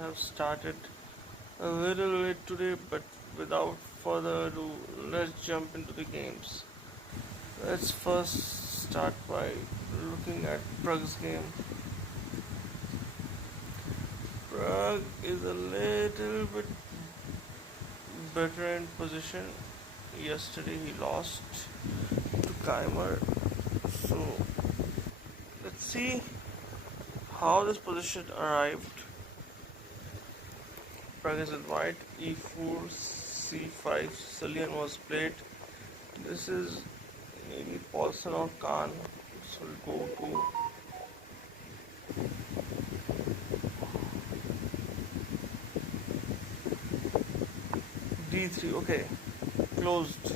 have started a little late today, but without further ado, let's jump into the games. Let's first start by looking at Pragg's game. Pragg is a little bit better in position. Yesterday he lost to Keimer, so let's see how this position arrived. Pragg is in white, e4, c5, Sicilian was played. This is maybe Paulson or Khan. This will go to d3. Okay, closed.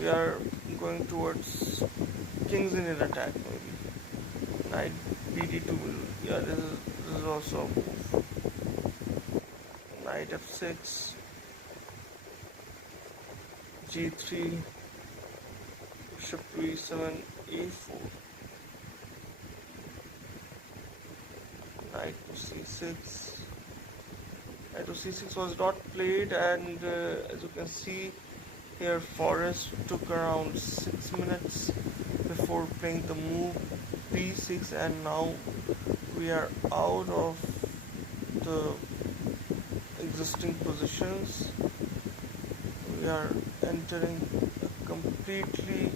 We are going towards kings in an attack maybe. Knight bd2 will, yeah, this is also a move. Knight f6, g3, bishop to e7, a4, knight to c6. Knight to c6 was not played, and as you can see here, Forrest took around 6 minutes before playing the move b6, and now we are out of the existing positions. We are entering a completely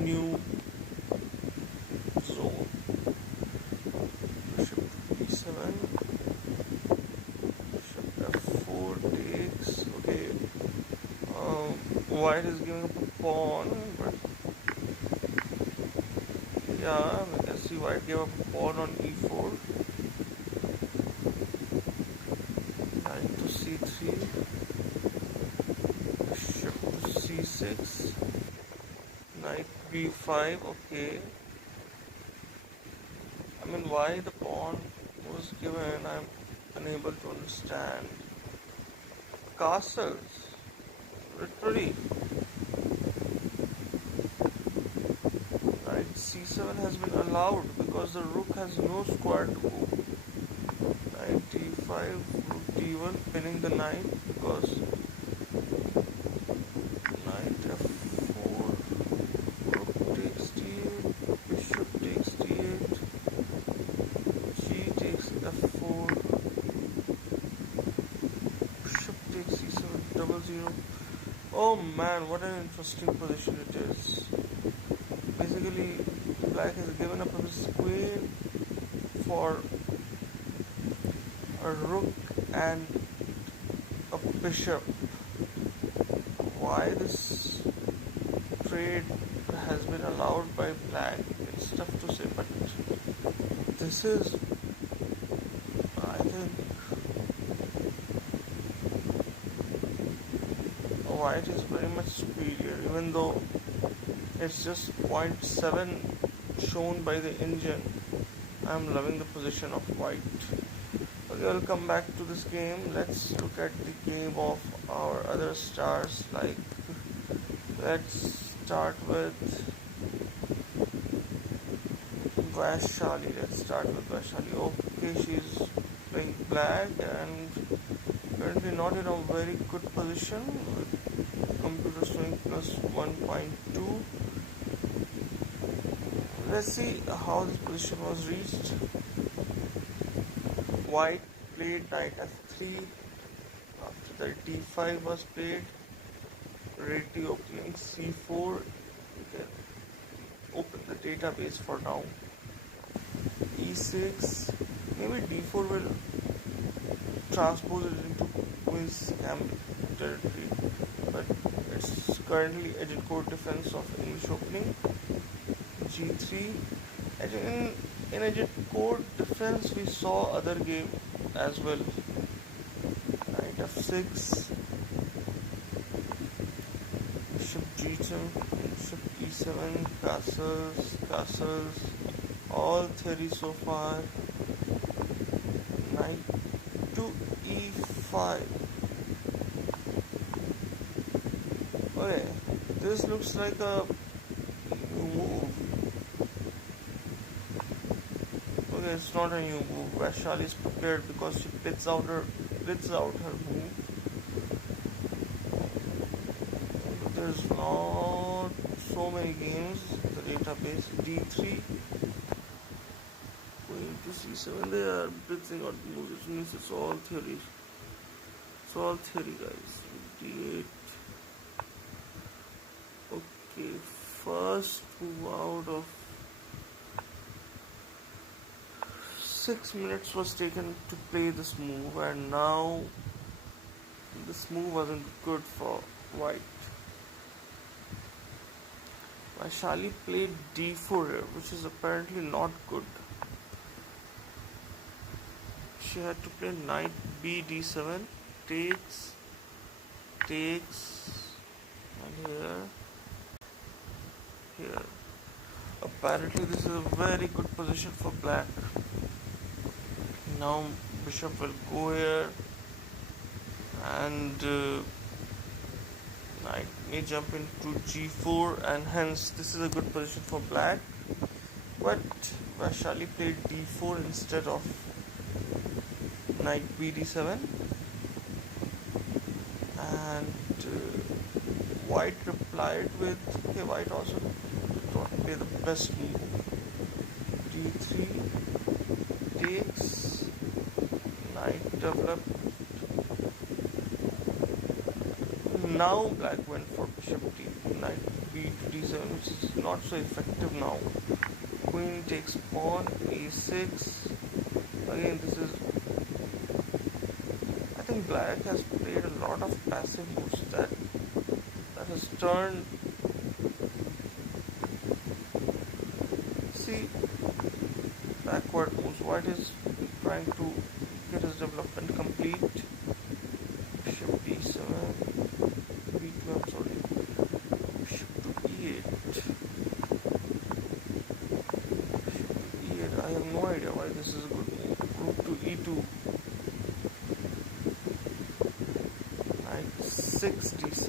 new zone. Bishop to b7, bishop f4 takes. Okay, white is giving up a pawn, but yeah, we can see white gave up a pawn on e4. Knight to c3, bishop to c6, knight b5. Okay, I mean, why the pawn was given, I'm unable to understand. Castles, literally. Knight c7 has been allowed because the rook has no square to go. Knight d5, rook d1, pinning the knight because knight f4, rook takes d8, bishop takes d8, g takes f4, bishop takes c7, double zero. Oh man, what an interesting position it is. Basically, black has given up his queen for a rook and a bishop. Why this trade has been allowed by black, it's tough to say, but this is, I think, white is very much superior, even though it's just 0.7 shown by the engine. I'm loving the position of white. Okay, I'll come back to this game. Let's look at the game of our other stars. Like, let's start with Vaishali. Let's start with Vaishali. Okay, she's playing black and currently not in a very good position, with computer showing plus 1.2. Let's see how this position was reached. White played knight f3. After that, d5 was played. Ready opening c4. You can open the database for now. e6. Maybe d4 will transpose it into queen's gambit territory, but it's currently edge court defense of English opening. g3. And in edge court defense we saw other game as well. Knight f6, bishop g2, bishop e7, castles, all theory so far. Knight to e5. Okay, this looks like a new move. Okay, Okay, it's not a new move. Vaishali is prepared because she blitz out her move. But there's not so many games. The database D3 going to C7. They are blitzing out moves, which means it's all theory. It's all theory, guys. D8. Okay, first move out of 6 minutes was taken to play this move, and now this move wasn't good for white. Vaishali played d4 here, which is apparently not good. She had to play knight b d7, takes, and here. Apparently this is a very good position for black. Now bishop will go here, and knight may jump into g4, and hence this is a good position for black. But Vaishali played d4 instead of knight b d7, and white replied with, okay, white also did not play the best move. d3 takes, knight developed. Now black went for bishop d, knight b to d7, which is not so effective now. Queen takes pawn, a6. Again, this is, I think black has played a lot of passive moves that has turned. See, backward moves. White is trying to get his development complete. Bishop d7, b2, I'm sorry. Bishop to e8. Bishop to e8. I have no idea why this is a good move. Rook to e2. Knight 6 d7.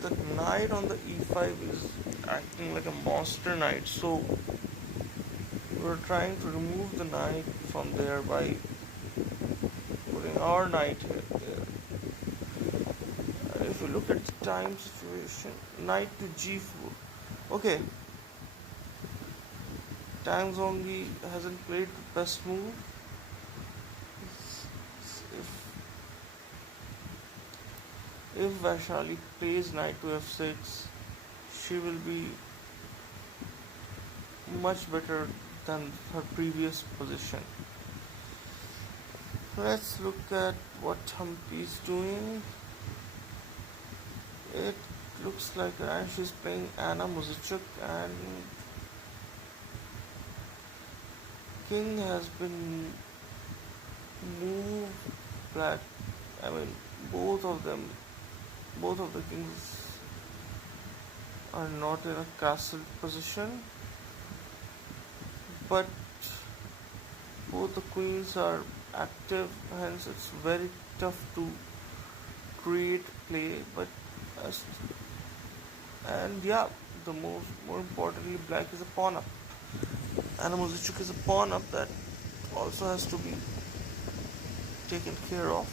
The knight on the e5 is acting like a monster knight, so we're trying to remove the knight from there by putting our knight here. If you look at the time situation, knight to g4. Okay, time zombie hasn't played the best move. If Vaishali plays knight to f6, she will be much better than her previous position. Let's look at what Humpy is doing. It looks like she's playing Anna Muzichuk, and king has been moved. Black, I mean, both of the kings are not in a castle position, but both the queens are active, hence it's very tough to create play. But the more importantly, black is a pawn up, and Muzichuk is a pawn up that also has to be taken care of.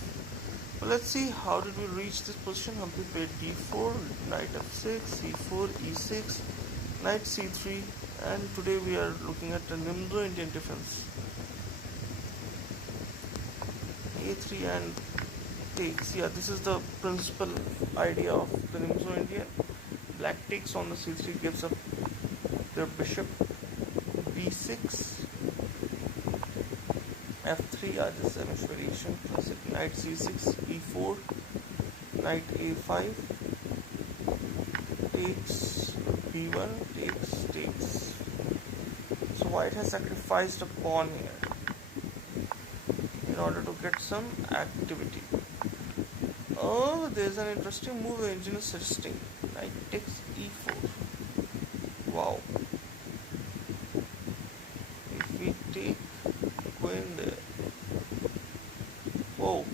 But let's see, how did we reach this position? Humpy played d4, knight f6, c4, e6, knight c3, and today we are looking at the Nimzo-Indian defense. a3 and takes. Yeah, this is the principal idea of the Nimzo-Indian. Black takes on the c3, gives up their bishop. b6, f3, this is Amish variation, classic. Knight c6, e4, knight a5, takes, b1, takes. So white has sacrificed a pawn here in order to get some activity. Oh, there's an interesting move the engine is suggesting. Knight takes e4. Wow. If we take queen there. Whoa.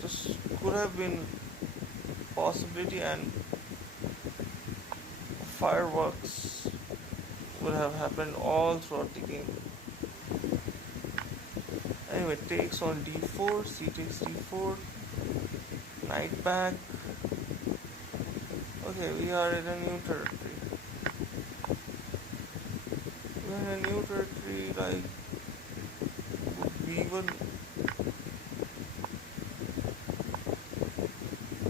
This could have been a possibility, and fireworks would have happened all throughout the game. Anyway, takes on d4, c takes d4, knight back. Okay, we are in a new territory. We're in a new territory like b1,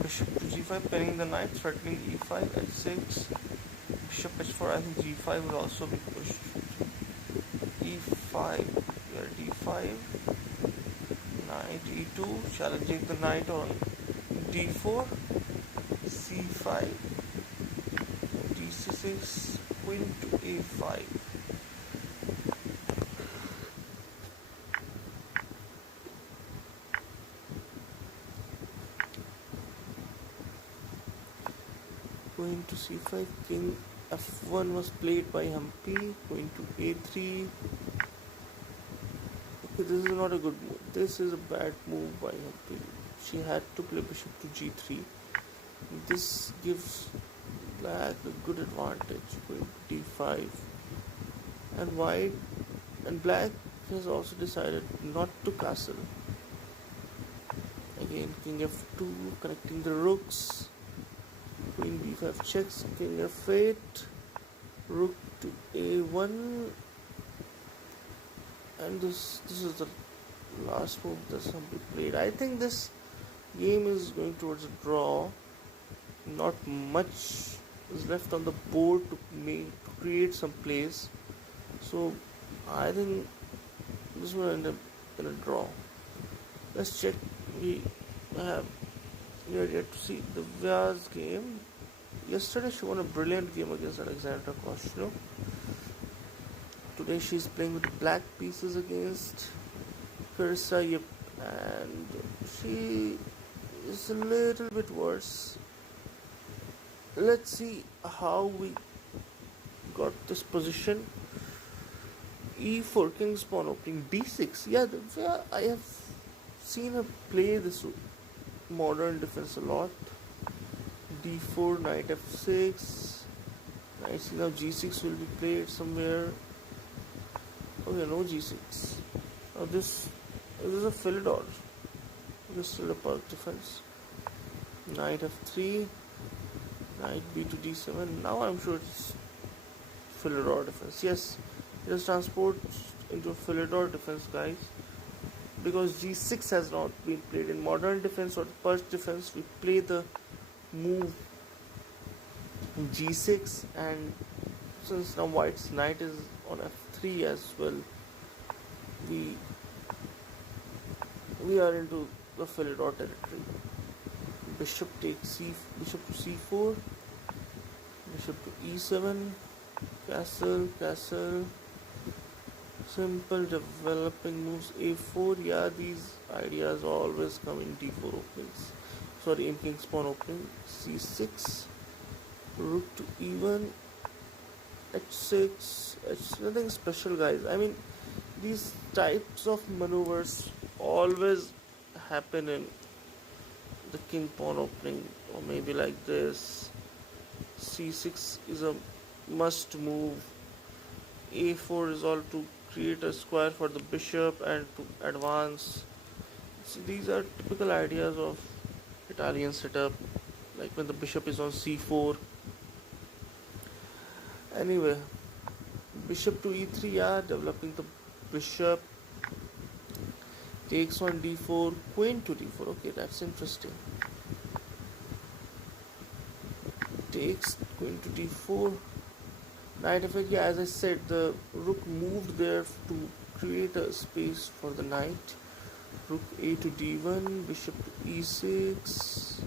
bishop to g5, pinning the knight, threatening e5, h6, bishop h4. I think g5 will also be pushed. e5, we are d5, knight e2, challenging the knight on d4, c5, d6, queen to a5. Queen to c5, king f1 was played by Humpy, queen to a3. Okay, this is not a good move. This is a bad move by Humpy. She had to play bishop to g3. This gives black a good advantage, queen d5. And white and black has also decided not to castle. Again, king f2, connecting the rooks. Queen b5 checks, king f8, rook to a1, and this is the last move that somebody played. I think this game is going towards a draw. Not much is left on the board to create some plays. So I think this will end up in a draw. Let's check. We are yet to see Divya's game. Yesterday she won a brilliant game against Alexandra Koshno. Today she's playing with black pieces against Carissa Yip, and she is a little bit worse. Let's see how we got this position. e4, king's pawn opening, d6. Yeah, I have seen her play this modern defense a lot. d4, knight f6, knight c. Now g6 will be played somewhere. Okay, no g6. Now this is a Philidor. This is still a Pragg defense. Knight f3, knight b to d7. Now I'm sure it's Philidor defense. Yes, it is transport into a Philidor defense, guys. Because g6 has not been played in modern defense or Pragg defense. We play the move g6, and since now white's knight is on f3 as well, we are into the Philidor territory. Bishop takes bishop to c4, bishop to e7, castle, simple developing moves, a4. Yeah, these ideas always come in d4 openings. Sorry, in king's pawn opening. c6, rook to e1, h6, nothing special, guys. I mean, these types of maneuvers always happen in the king pawn opening, or maybe like this. c6 is a must move. a4 is all to create a square for the bishop and to advance. See, these are typical ideas of Italian setup, like when the bishop is on c4. Anyway, bishop to e3, yeah, developing the bishop. Takes on d4, queen to d4. Okay, that's interesting. Takes, queen to d4, knight f8. Yeah, as I said, the rook moved there to create a space for the knight. Rook a to d1, bishop to e6,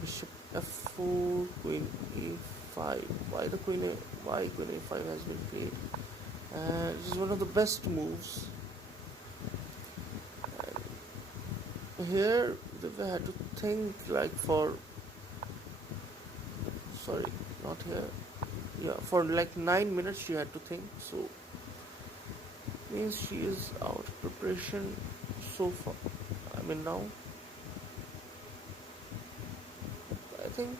bishop f4, queen a5. Why queen a5 has been played? And this is one of the best moves. And here they had to think like sorry, not here. Yeah, for like 9 minutes she had to think. So means she is out of preparation so far. I mean, now I think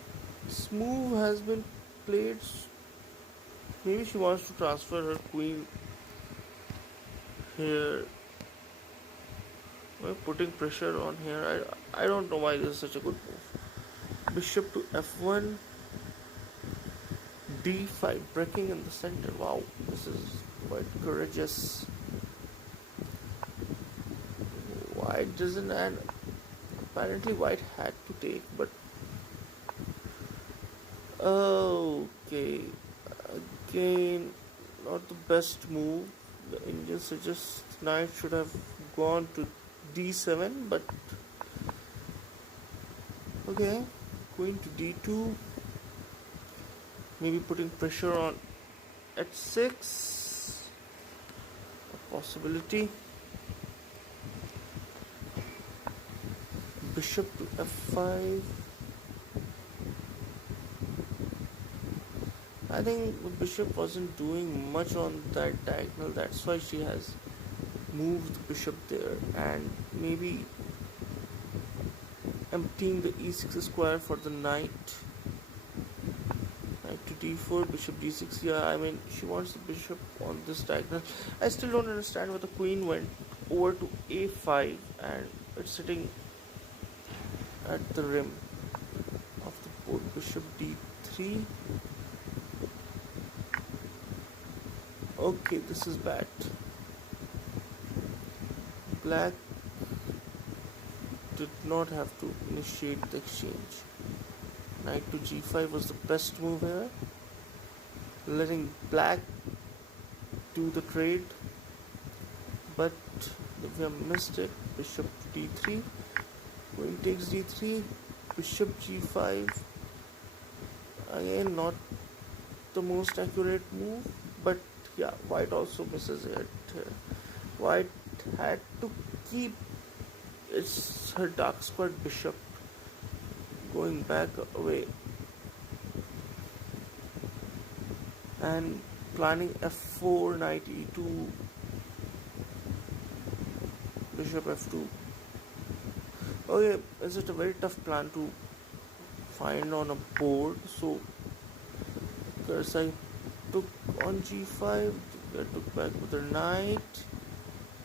this move has been played Maybe she wants to transfer her queen here. We're putting pressure on here. I don't know why this is such a good move. Bishop to f1, d5, breaking in the center. Wow, this is quite courageous. White doesn't, and apparently white had to take, but okay, again, not the best move. The Indian suggests knight should have gone to d7, but okay, queen to d2, maybe putting pressure on h6, a possibility. Bishop to f5. I think the bishop wasn't doing much on that diagonal, that's why she has moved the bishop there, and maybe emptying the e6 square for the knight. Knight to d4, bishop d6. Yeah, I mean, she wants the bishop on this diagonal. I still don't understand why the queen went over to a5 and it's sitting at the rim of the board. Bishop d3. Okay, this is bad. Black did not have to initiate the exchange. Knight to g5 was the best move here, letting black do the trade, but Divya missed it. Bishop to d3, queen takes d3, bishop g5. Again, not the most accurate move, but yeah, white also misses it. White had to keep her dark squared bishop going back away and planning f4, knight e2, bishop f2. Okay, is it a very tough plan to find on a board? So Karsai took on g5, I took back with her knight,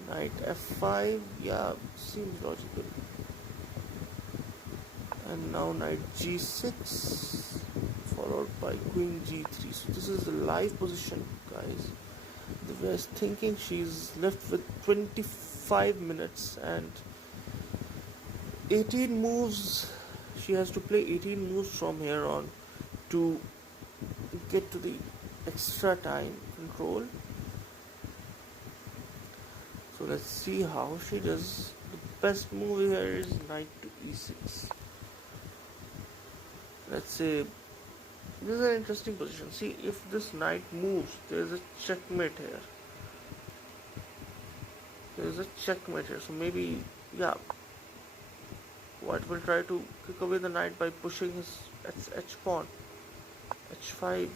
knight f5. Yeah, seems logical. And now knight g6 followed by queen g3. So this is the live position, guys. Divya is thinking she's left with 25 minutes and 18 moves. She has to play 18 moves from here on to get to the extra time control. So let's see how she does. The best move here is knight to e6. Let's say this is an interesting position. See, if this knight moves, there is a checkmate here. There is a checkmate here. So maybe, yeah, white will try to kick away the knight by pushing his h pawn, h5.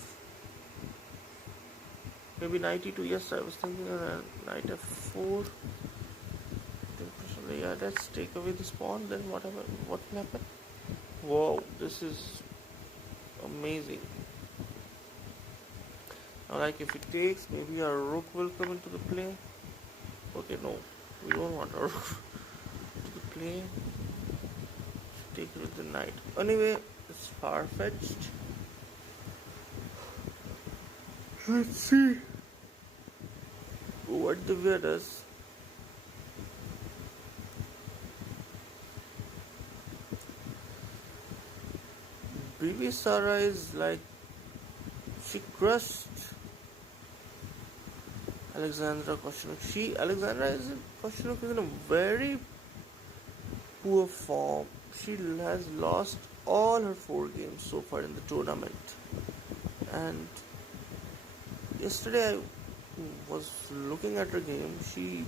Maybe knight e2. Yes, I was thinking knight f4. Yeah, let's take away this pawn. Then what will happen? Wow, this is amazing. Now, like if it takes, maybe our rook will come into the play. Okay, no, we don't want our rook to the play. Take it with the knight. Anyway, it's far-fetched. Let's see what Divya does. Previous Sarah is like, she crushed Alexandra Koshnuk. Alexandra is in a very poor form. She has lost all her 4 games so far in the tournament. And yesterday I was looking at her game. She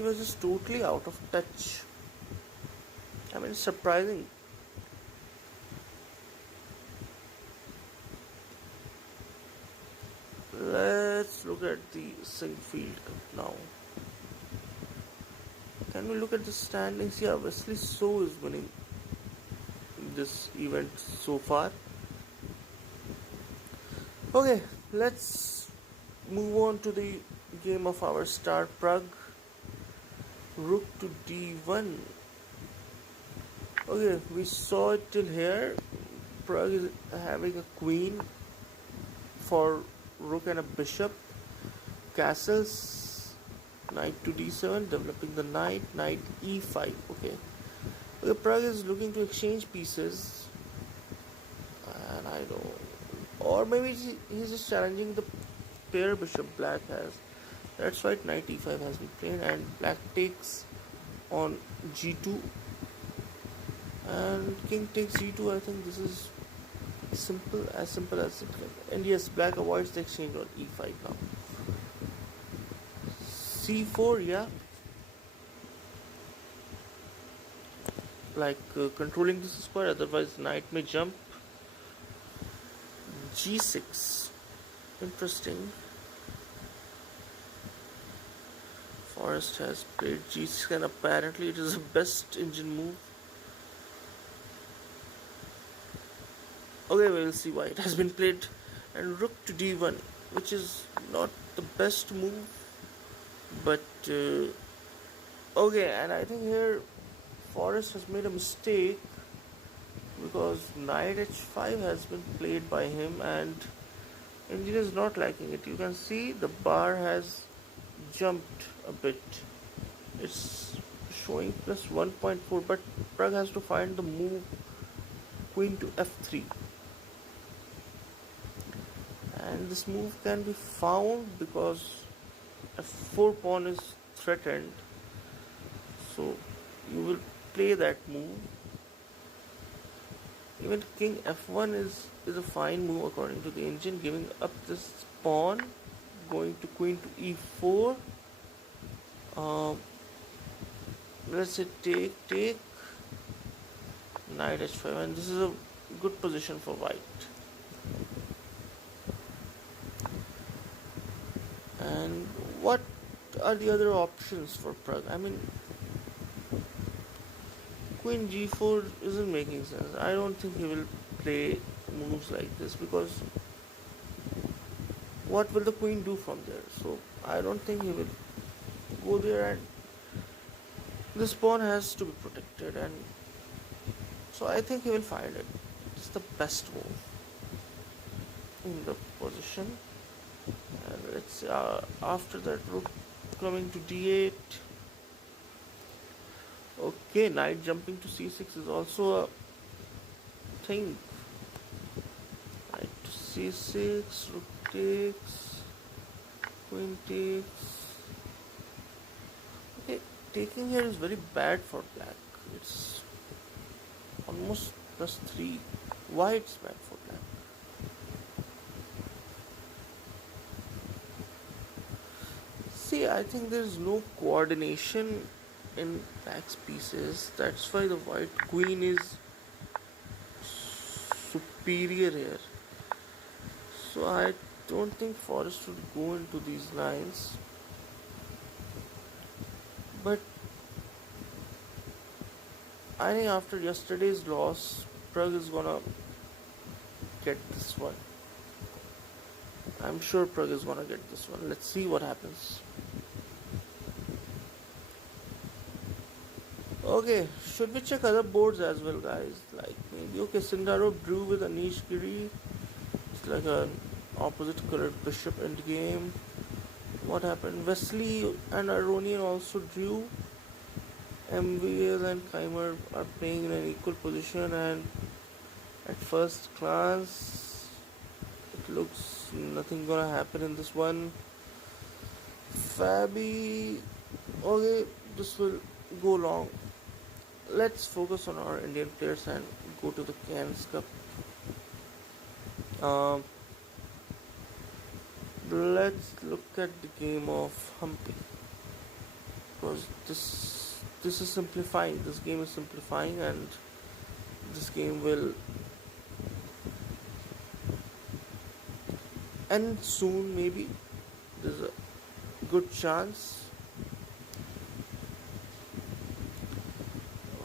was just totally out of touch. I mean, it's surprising. Let's look at the Singfield Cup now. Can we look at the standings? Yeah, Wesley So is winning this event so far. Okay, let's move on to the game of our star Pragg. Rook to d1. Okay, we saw it till here. Pragg is having a queen for rook and a bishop. Castles, knight to d7, developing the knight, knight e5. Okay. Okay, Pragg is looking to exchange pieces, and I don't. Or maybe he's just challenging the pair bishop black has. That's right, knight e5 has been played, and black takes on g2, and king takes g2. I think this is simple as it can. And yes, black avoids the exchange on e5 now. c4, yeah, like controlling this square, otherwise knight may jump. g6, interesting. Forest has played g6 and apparently it is the best engine move. Okay, we'll see why it has been played. And rook to d1, which is not the best move, but okay. And I think here Forest has made a mistake because knight h5 has been played by him, and engine is not liking it. You can see the bar has jumped a bit. It's showing plus 1.4, but Pragg has to find the move queen to f3, and this move can be found because f4 pawn is threatened, so you will play that move. Even king f1 is a fine move according to the engine, giving up this pawn, going to queen to e4. Let's say take knight h5, and this is a good position for white. And what are the other options for Pragg? I mean, queen g4 isn't making sense. I don't think he will play moves like this, because what will the queen do from there? So I don't think he will go there, and this pawn has to be protected, and so I think he will find it. It's the best move in the position. And let's see, after that, rook coming to d8. Okay, knight jumping to c6 is also a thing. Knight to c6, rook takes, queen takes. Okay, taking here is very bad for black. It's almost plus 3. Why it's bad for black? See, I think there's no coordination in black's pieces. That's why the white queen is superior here. So I don't think Forest should go into these lines. But I think after yesterday's loss, Pragg is gonna get this one. I'm sure Pragg is gonna get this one. Let's see what happens. Okay, should we check other boards as well, guys? Like maybe, okay, Sindaro drew with Anish Giri. It's like an opposite colored bishop endgame. What happened? Wesley and Aronian also drew. MVS and Keimer are playing in an equal position, and at first glance it looks nothing gonna happen in this one. Fabi, okay, this will go long. Let's focus on our Indian players and go to the Cairns Cup. Let's look at the game of Humpy, because this is simplifying. This game is simplifying, and this game will end soon. Maybe there's a good chance.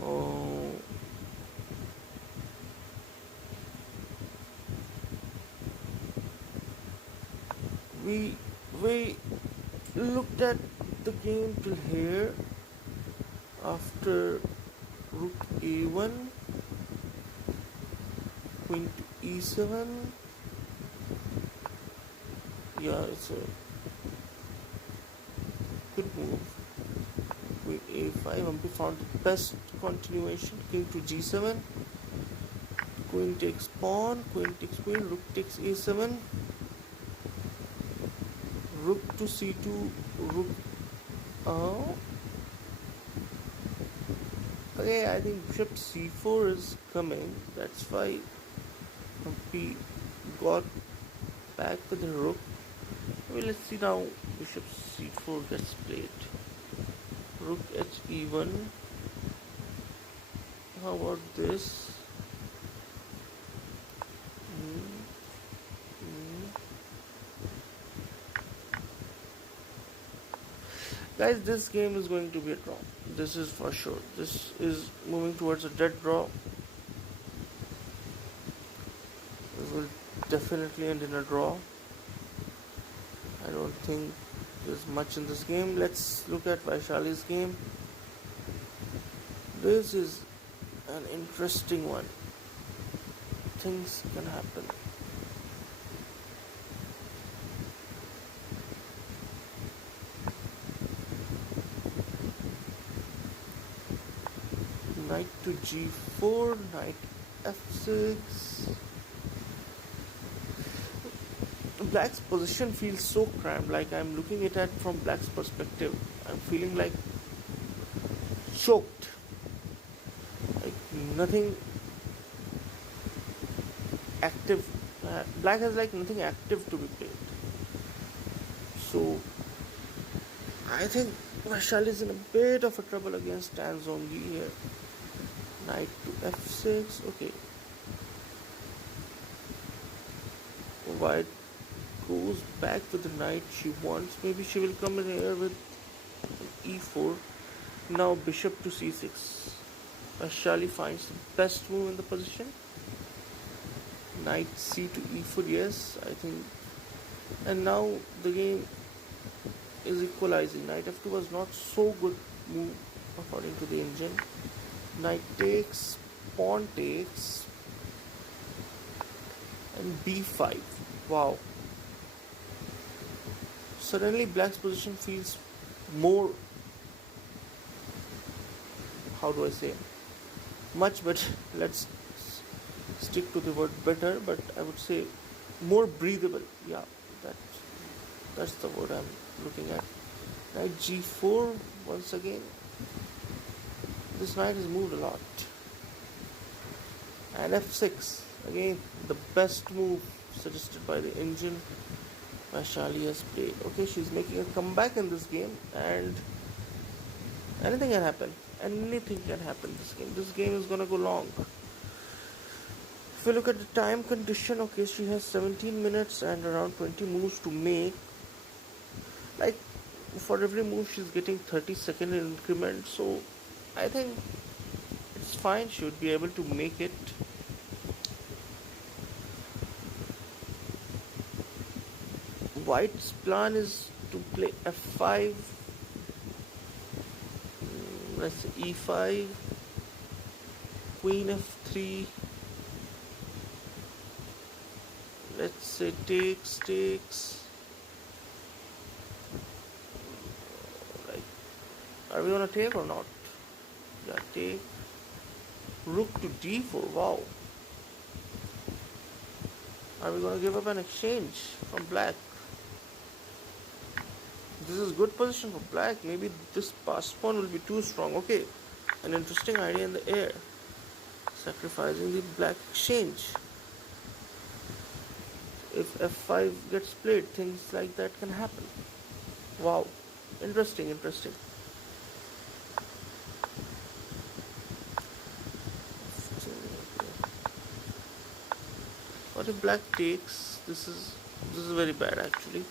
Oh, we looked at the game till here. After rook a1, queen to e7. Yeah, it's a good move. Queen a5. Humpy found the best continuation. King to g7. Queen takes pawn. Queen takes queen. Rook takes a7. Rook to c2. Rook. Oh. Okay, I think bishop c4 is coming. That's why Humpy got back with the rook. Well, let's see now. Bishop c4 gets played. Rook he1. How about this? Guys, this game is going to be a draw. This is for sure. This is moving towards a dead draw. This will definitely end in a draw. I don't think there's much in this game. Let's look at Vaishali's game. This is an interesting one. Things can happen. Knight to g4, knight f6. Black's position feels so cramped, like I'm looking at it from Black's perspective. I'm feeling like choked. Like nothing active. Black has like nothing active to be played. So I think Vaishali is in a bit of a trouble against Tan's only here. Knight to f6. Okay. White goes back with the knight she wants. Maybe she will come in here with e4. Now bishop to c6. Vaishali finds the best move in the position. Knight c to e4. Yes, I think. And now the game is equalizing. Knight f2 was not so good move according to the engine. Knight takes, pawn takes, and b5. Wow. Suddenly Black's position feels more, how do I say, much better. Let's stick to the word better, but I would say more breathable. Yeah, that's the word I'm looking at. Knight g4 once again. This knight has moved a lot. And f6. Again, the best move suggested by the engine. Vaishali has played. Okay, she's making a comeback in this game, and anything can happen. Anything can happen this game. This game is gonna go long. If we look at the time condition, okay, she has 17 minutes and around 20 moves to make. Like, for every move she's getting 30-second increment, so I think it's fine. She would be able to make it. White's plan is to play f5. Let's say e5. Queen f3. Let's say takes. Like, are we gonna take or not? Yeah, take. Rook to d4. Wow. Are we gonna give up an exchange from Black? This is good position for Black. Maybe this passed pawn will be too strong. Okay, an interesting idea in the air. Sacrificing the Black exchange. If f5 gets played, things like that can happen. Wow, interesting. What if Black takes? This is very bad actually.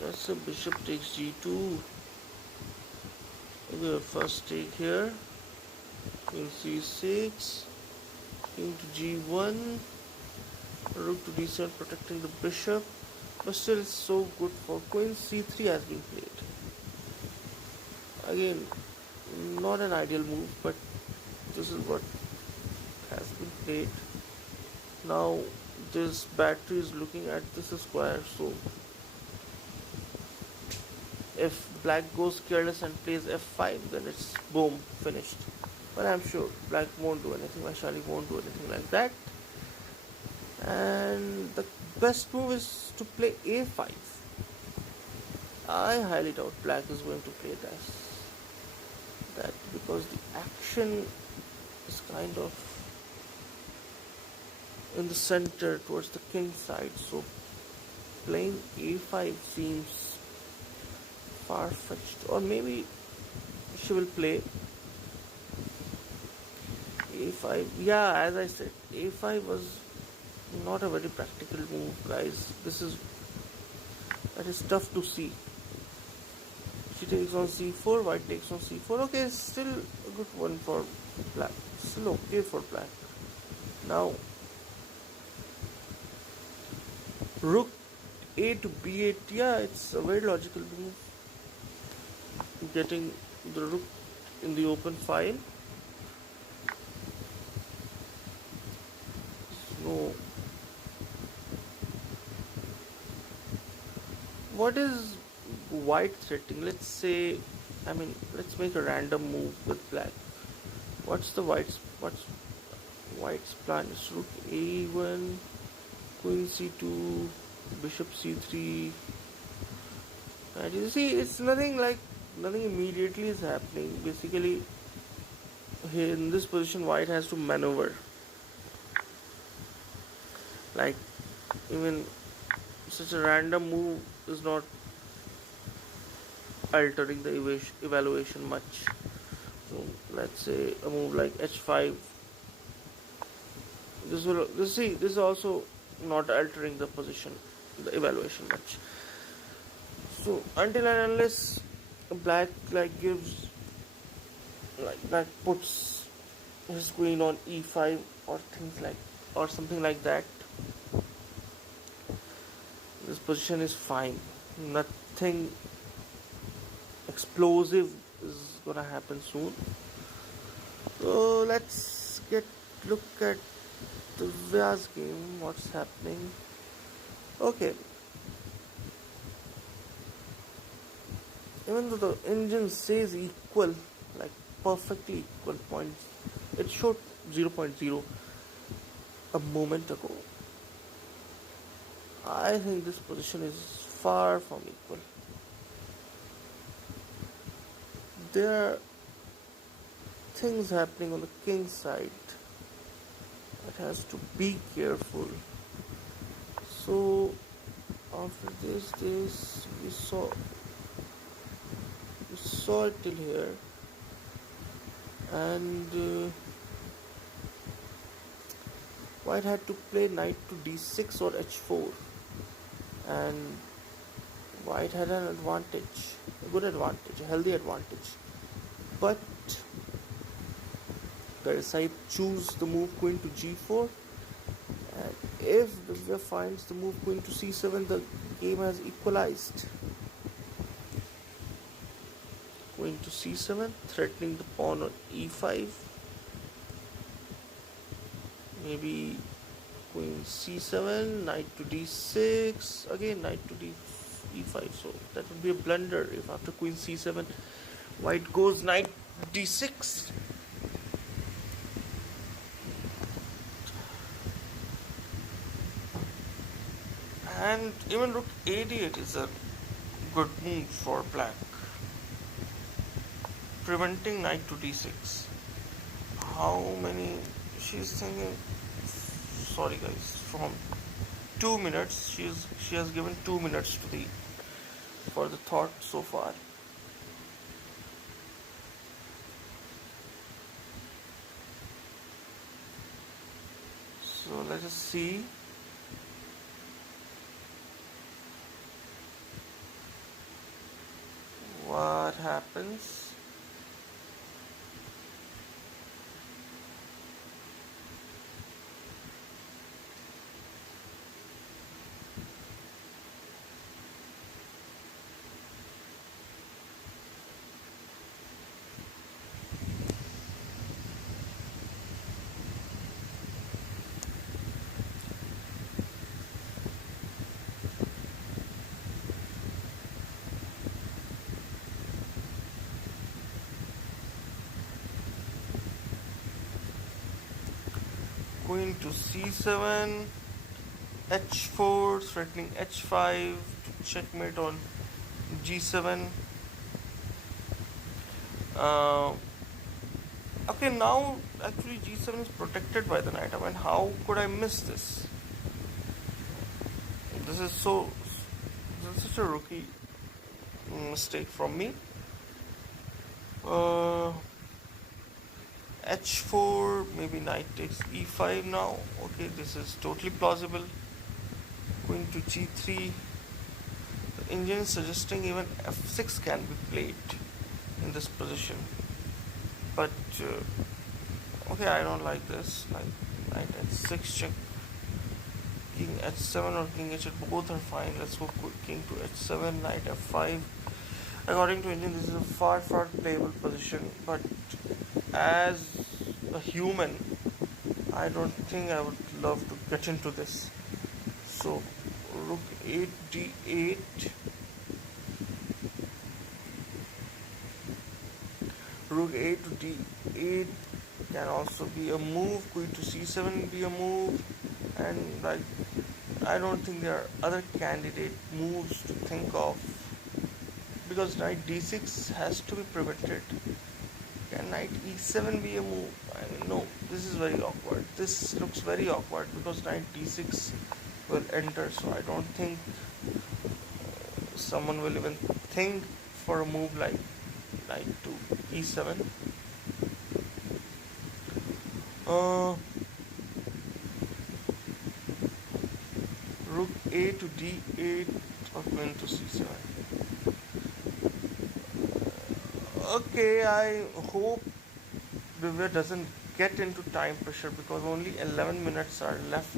Let's say bishop takes g2. Okay, first take here. Queen c6, king to g1, rook to d7 protecting the bishop, but still it's so good for queen c3 has been played. Again, not an ideal move, but this is what has been played. Now this battery is looking at this square, so if black goes careless and plays f5, then it's boom, finished. But I'm sure black won't do anything, Vaishali won't do anything like that. And the best move is to play a5. I highly doubt black is going to play that because the action is kind of in the center towards the king side, so playing a5 seems far-fetched. Or maybe she will play a5. Yeah, as I said, a5 was not a very practical move, guys. That is tough to see. She takes on c4, white takes on c4. Okay, it's still a good one for black. Still okay for black. Now, rook a to b8. Yeah, it's a very logical move. Getting the rook in the open file. So, what is white threatening? Let's make a random move with black. What's white's plan? Is rook a1, queen c2, bishop c3. And you see, it's nothing immediately is happening. Basically, here in this position, white has to maneuver. Like, even such a random move is not altering the evaluation much. So let's say a move like h5. This is also not altering the position, the evaluation much. So until and unless black puts his queen on e5 or something like that, this position is fine. Nothing explosive is gonna happen soon. So let's look at Divya's game. What's happening? Okay. Even though the engine says equal, like perfectly equal points, it showed 0.0 a moment ago. I think this position is far from equal. There are things happening on the king side that has to be careful. So after this we saw it till here, and white had to play knight to d6 or h4, and white had an advantage, a good advantage, a healthy advantage. But Garisai choose the move queen to g4, and if Divya finds the move queen to c7, the game has equalized. Queen to c7, threatening the pawn on e5. Maybe queen c7, knight to d6, again knight to e5. So that would be a blunder if after queen c7 white goes knight d6. And even rook a8 is a good move for black, preventing knight to d6. How many? She's thinking. Sorry guys, from 2 minutes. She has given 2 minutes for the thought so far. So let us see. What happens? Queen to c7, h4, threatening h5 to checkmate on g7. Uh, okay, now actually g7 is protected by the knight. I mean, how could I miss this? This is so. This is such a rookie mistake from me. Uh, h4, maybe knight takes e5 now. Okay, this is totally plausible. Queen to g3. The engine is suggesting even f6 can be played in this position. But okay, I don't like this. Like knight h6 check, king h7 or king h8, both are fine. Let's go king to h7, knight f5. According to engine, this is a far playable position, but as a human, I don't think I would love to get into this. So rook 8 d8. Rook 8 to d8 can also be a move. Queen to c7 be a move. And like, I don't think there are other candidate moves to think of, because knight d6 has to be prevented. Can knight e7 be a move? I mean, no, this is very awkward. This looks very awkward because knight d6 will enter, so I don't think someone will even think for a move like knight to e7. Rook a to d8 or queen to c7. Okay, I hope Divya doesn't get into time pressure because only 11 minutes are left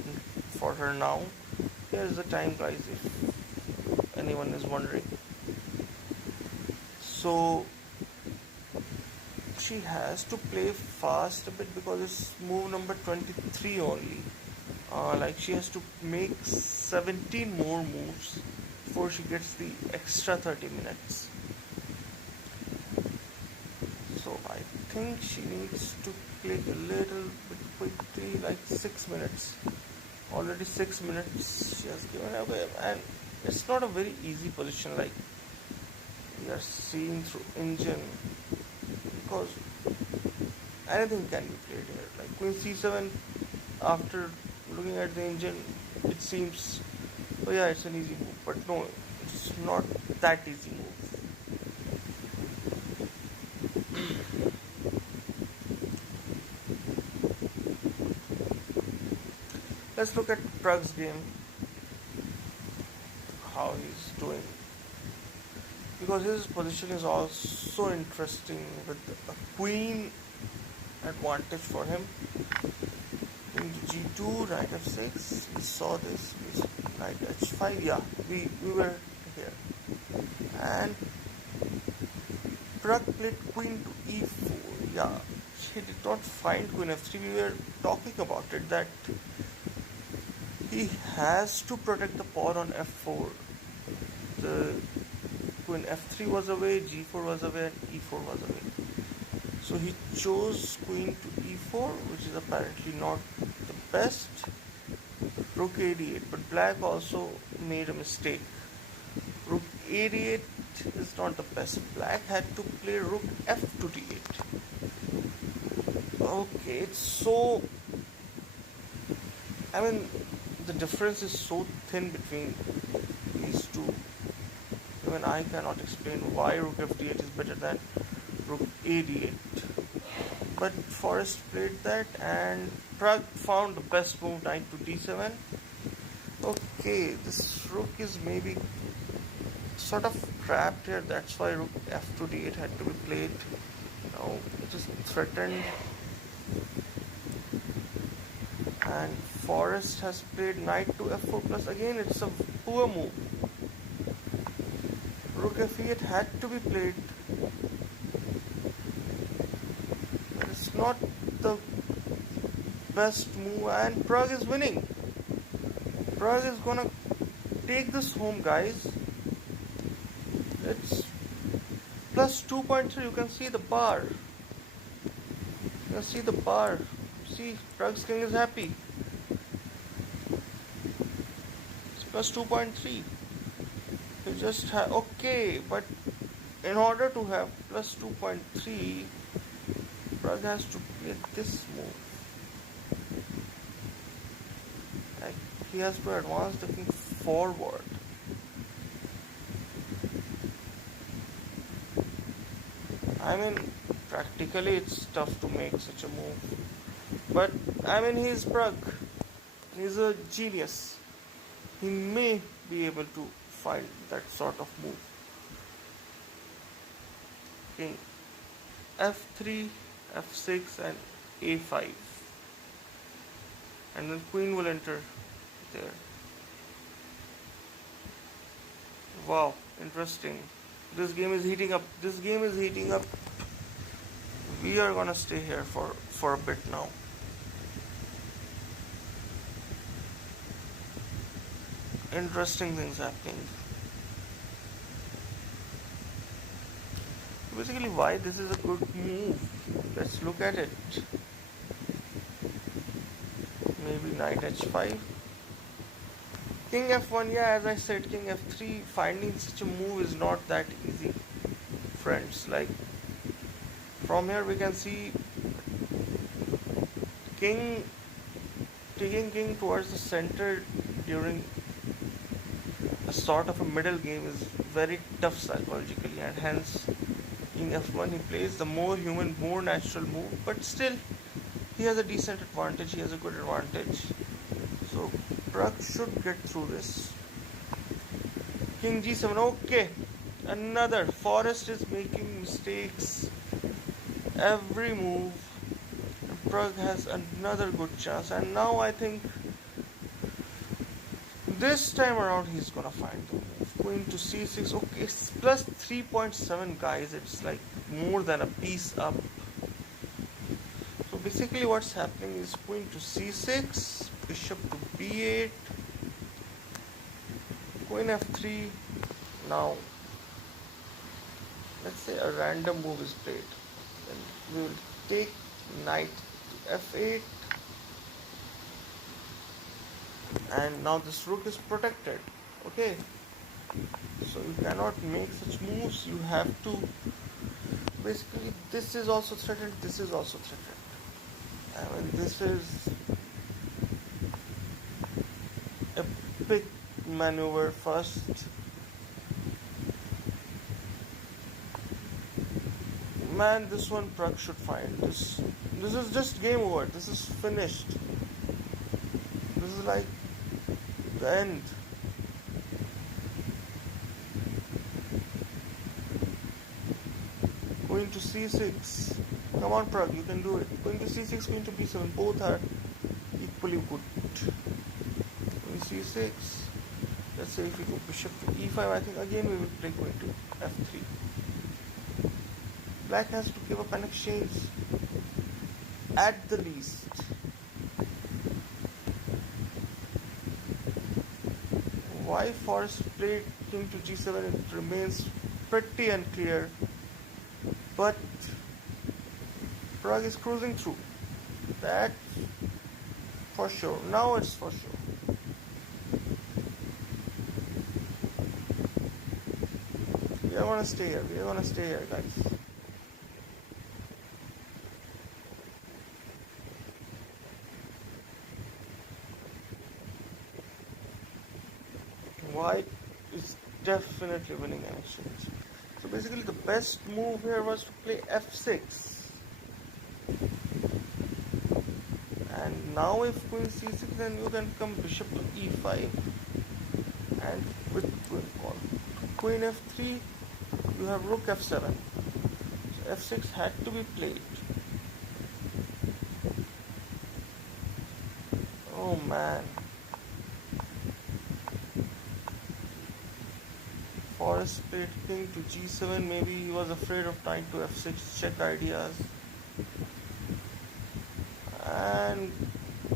for her now. Here's the time, guys, if anyone is wondering. So she has to play fast a bit because it's move number 23 only. Like she has to make 17 more moves before she gets the extra 30 minutes. So I think she needs to play a little bit quickly, like 6 minutes. Already 6 minutes she has given away, and it's not a very easy position like we are seeing through engine, because anything can be played here. Like queen c7, after looking at the engine, it seems, oh yeah, it's an easy move, but no, it's not that easy move. Let's look at Pragg's game, how he's doing, because his position is also interesting with a queen advantage for him. King to g2, knight f6, we saw this, knight h5, yeah, we were here. And Pragg played queen to e4, yeah, he did not find queen f3, we were talking about it, that he has to protect the pawn on f4. The queen f3 was away, g4 was away, and e4 was away. So he chose queen to e4, which is apparently not the best. Rook a8, but black also made a mistake. Rook a8 is not the best. Black had to play rook f to d8. Okay, it's so, I mean, the difference is so thin between these two. Even I cannot explain why rook f8 is better than rook a8. But Forrest played that, and Pragg found the best move, knight to d7. Okay, this rook is maybe sort of trapped here, that's why rook f to d8 had to be played. Now it is threatened. And Forrest has played knight to f4 plus, again it's a poor move. Rook f8 had to be played. But it's not the best move, and Pragg is winning. Pragg is gonna take this home, guys. It's plus 2.3, you can see the bar. You can see the bar See, Pragg's king is happy. It's plus 2.3. He just have okay, but in order to have plus 2.3, Pragg has to play this move. Like he has to advance the king forward. I mean, practically it's tough to make such a move. But I mean, he's Pragg. He's a genius. He may be able to find that sort of move. King f3, f6, and a5, and then queen will enter there. Wow, interesting. This game is heating up. This game is heating up. We are gonna stay here for a bit now. Interesting things happening. Basically, why this is a good move? Let's look at it. Maybe knight h5. King f1, yeah, as I said, king f3. Finding such a move is not that easy, friends. Like, from here we can see king taking king towards the center during a sort of a middle game is very tough psychologically, and hence king f1 he plays the more human, more natural move, but still he has a decent advantage, he has a good advantage. So Pragg should get through this. King g7, okay. Another Forrest is making mistakes every move. And Pragg has another good chance, and now I think this time around he's gonna find the move. Queen to c6, okay, it's plus 3.7 guys, it's like more than a piece up. So basically what's happening is queen to c6, bishop to b8, queen f3. Now let's say a random move is played, then we will take knight to f8, and now this rook is protected. Okay, so you cannot make such moves. You have to basically, this is also threatened, this is also threatened. I mean, this is a big maneuver first. Man, this one Pragg should find. This is just game over. This is finished. This is like the end. Queen to c6. Come on, Pragg, you can do it. Queen to c6, queen to b7. Both are equally good. Queen c6. Let's say if we go bishop to e5, I think again we will play queen to f3. Black has to give up an exchange at the least. Why Forrest played king to g7, it remains pretty unclear, but Pragg is cruising through. That for sure. Now it's for sure. We are gonna stay here. We are gonna stay here, guys. White is definitely winning an exchange. So basically the best move here was to play f6. And now if queen c6, then you can come bishop to e5. And with queen f3, you have rook f7. So f6 had to be played. Oh man. Forrest played king to g7. Maybe he was afraid of knight to f6 check ideas. And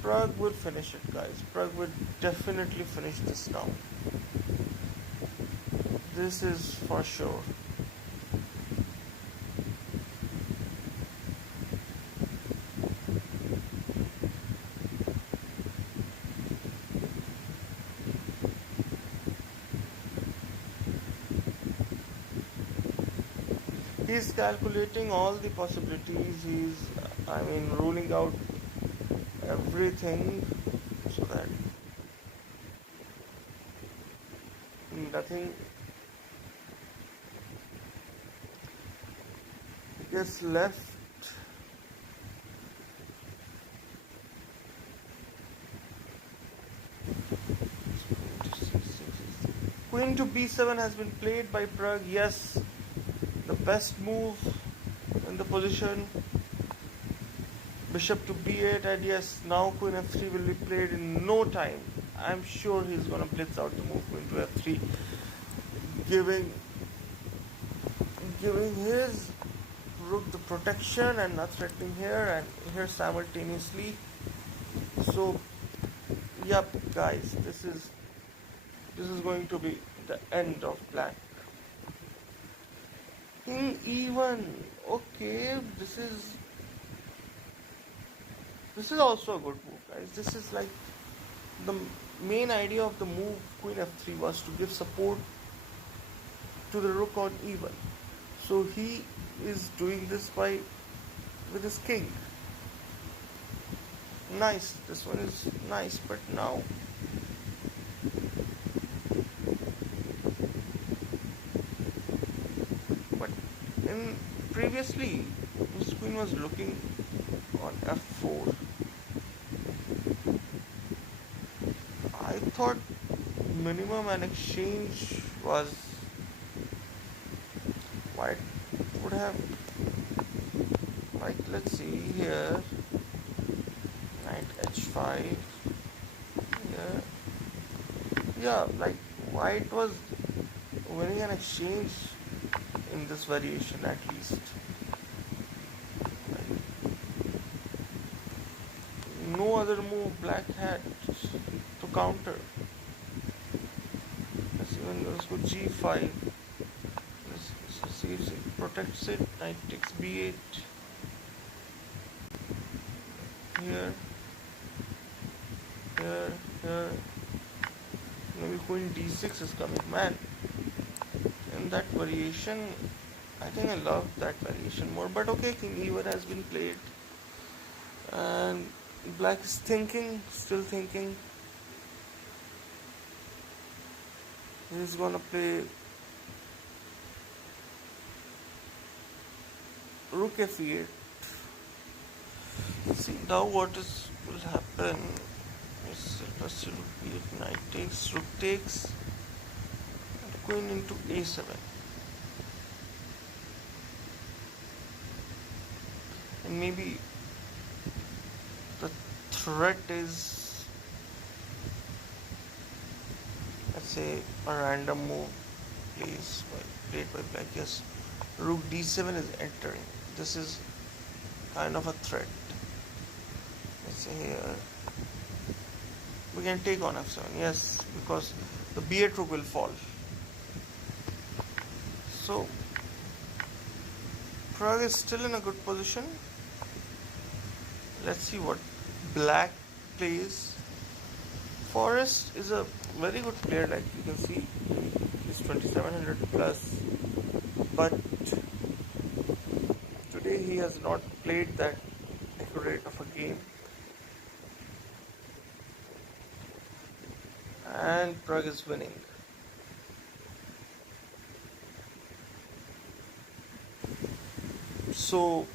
Pragg will finish it, guys. Pragg will definitely finish this now. This is for sure. He's calculating all the possibilities. He's, I mean, ruling out everything so that nothing gets left. Queen to b7 has been played by Pragg. Yes, the best move in the position. Bishop to b8, and yes, now Queen f3 will be played in no time. I'm sure he's gonna blitz out the move Queen to f3, giving his rook the protection and not threatening here and here simultaneously. So, yep, guys, this is going to be the end of black. King e1. Okay, this is also a good move, guys. This is like the main idea of the move Queen f3 was to give support to the rook on e1. So he is doing this with his king. Nice, this one is nice, but now but in previously Miss Queen was looking on f4. I thought minimum an exchange was white would have, like, let's see here, knight h5. Yeah, like white was winning an exchange in this variation at least. No other move black had to counter. Let's go g5. Let's see if it protects it. Knight takes b8. Here. Maybe queen d6 is coming. Man, in that variation, I think I love that variation more. But okay, king e1 has been played. And black is thinking, still thinking. He's gonna play rook f8. See now what will happen. Let's see, rook b8, knight takes, rook takes, and queen into a7. And maybe the threat is, let's say, a random move played by black. Yes, rook d7 is entering. This is kind of a threat. Let's say here we can take on f7. Yes, because the b8 rook will fall. So Pragg is still in a good position. Let's see what black plays. Forrest is a very good player, like you can see. He's 2700 plus, but today he has not played that accurate of a game. And Pragg is winning. So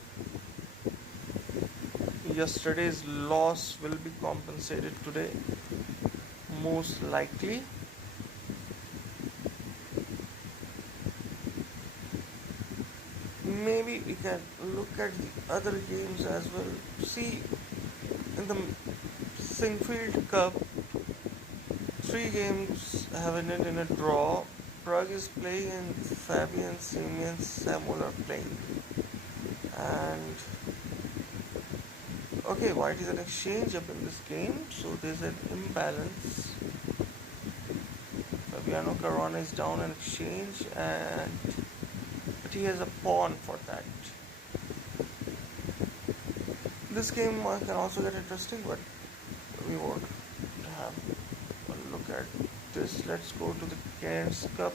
yesterday's loss will be compensated today, most likely. Maybe we can look at the other games as well. See, in the Sinfield Cup, 3 games have ended in a draw. Pragg is playing and Fabian, Simeon, Samuel are playing. And okay, white is an exchange up in this game, so there's an imbalance. Fabiano Caruana is down an exchange, but he has a pawn for that. This game can also get interesting, but we won't have a look at this. Let's go to the Cairns Cup.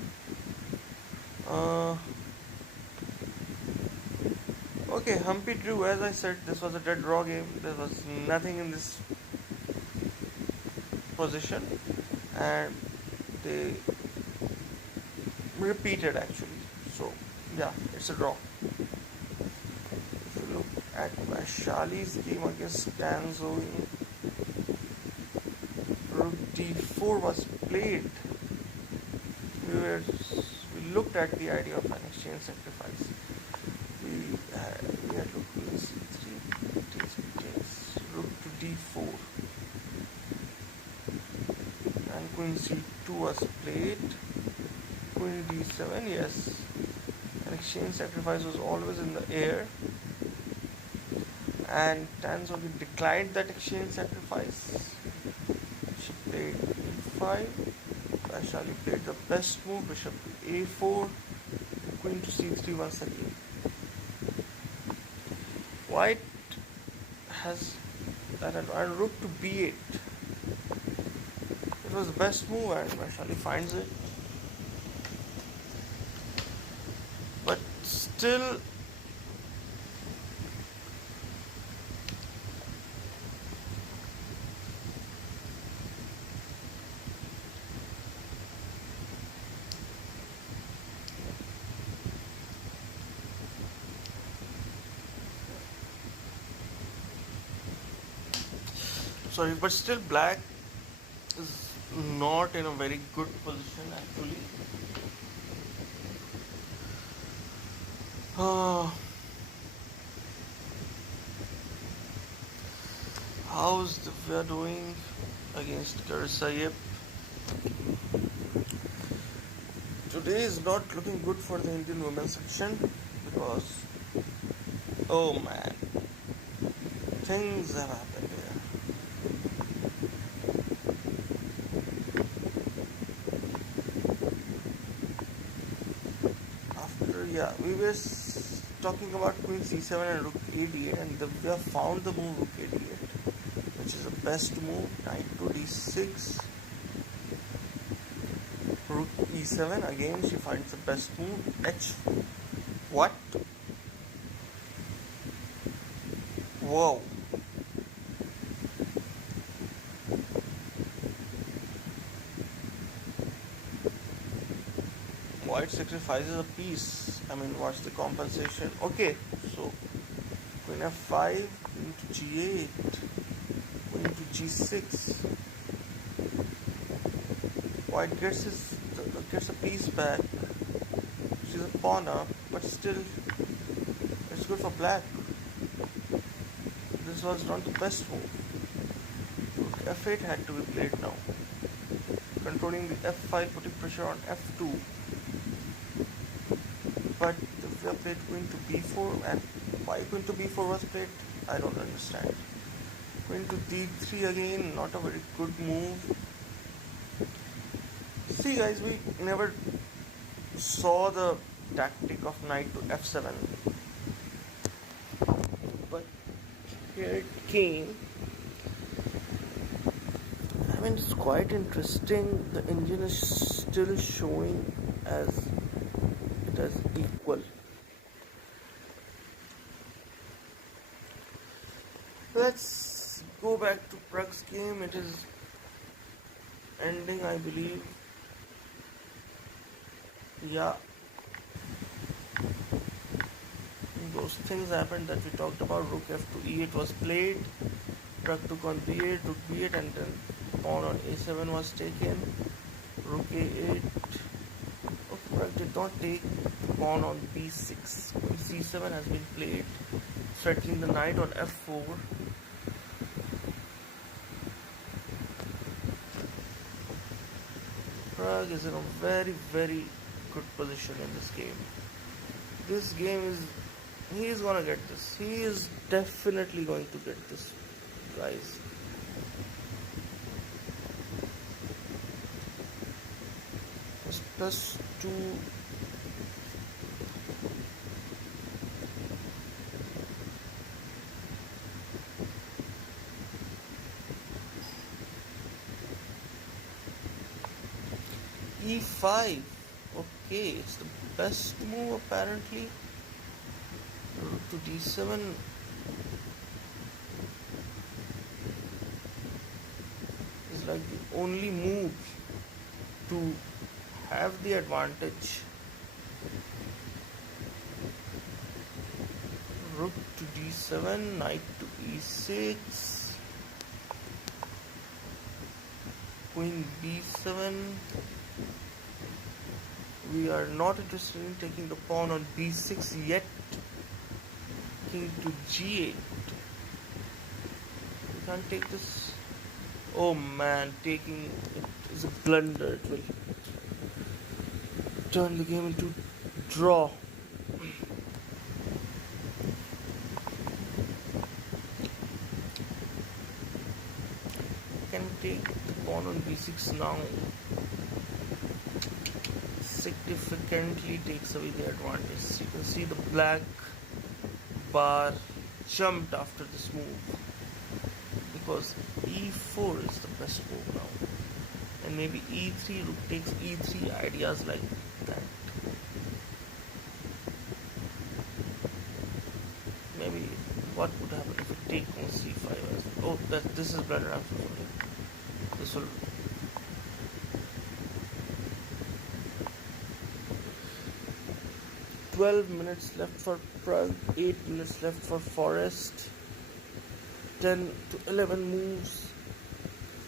Okay, Humpy drew. As I said, this was a dead draw game. There was nothing in this position, and they repeated actually. So yeah, it's a draw. If you look at Vaishali's game against Danzo, Rook D4 was played. We were we looked at the idea of an exchange sacrifice. We had Rook Queen C3, takes Rook to D4, and Queen C2 was played. Queen D7, yes. An exchange sacrifice was always in the air, and Tanzo declined that exchange sacrifice. She played E5. Vaishali played the best move, bishop to A4, queen to C3 once again. White has that and rook to B8. It was the best move, and Vaishali finds it. But still, black is not in a very good position actually. How's Divya doing against Karisayep? Today is not looking good for the Indian women's section because, oh man, things have happened here. We were talking about Queen C7 and Rook A8, and Divya found the move Rook A8, which is the best move. Knight to D6, Rook E7. Again, she finds the best move. H4. What? Whoa. White sacrifices a piece. I mean, what's the compensation? Okay, so Queen F5, Queen to G8, Queen to G6. White gets a piece back. She's a pawn up, but still, it's good for black. This was not the best move. Rook F8 had to be played now. Controlling the F5, putting pressure on F2. But Divya played Queen to B4, and why Queen to B4 was played, I don't understand. Queen to D3 again, not a very good move. See guys, we never saw the tactic of knight to F7, but here it came. I mean, it's quite interesting. The engine is still showing as it as equal. Let's go back to Pragg's game. It is ending, I believe. Yeah, those things happened that we talked about. Rook F2 E8 was played, Pragg took on B8, Rook B8, and then pawn on A7 was taken. Rook A8. Oh, Pragg did not take pawn on B6. C7 has been played, threatening the knight on F4. Pragg is in a very, very good position in this game. This game is, he is gonna get this. He is definitely going to get this, guys. Plus 2. E5. Okay, it's the best move apparently. Rook to d7 is like the only move to have the advantage. Rook to d7, knight to e6, queen b7. We are not interested in taking the pawn on b6 yet. King to g8. We can't take this. Oh man, taking it is a blunder. It will turn the game into draw. Can take the pawn on b6 now. Significantly takes away the advantage. So you can see the black bar jumped after this move because e4 is the best move now, and maybe e3, rook takes e3, ideas like that. Maybe what would happen if we take on c5 as well? Oh, this is blunder. I'm so sorry. This will 12 minutes left for Pragg, 8 minutes left for Forest. 10 to 11 moves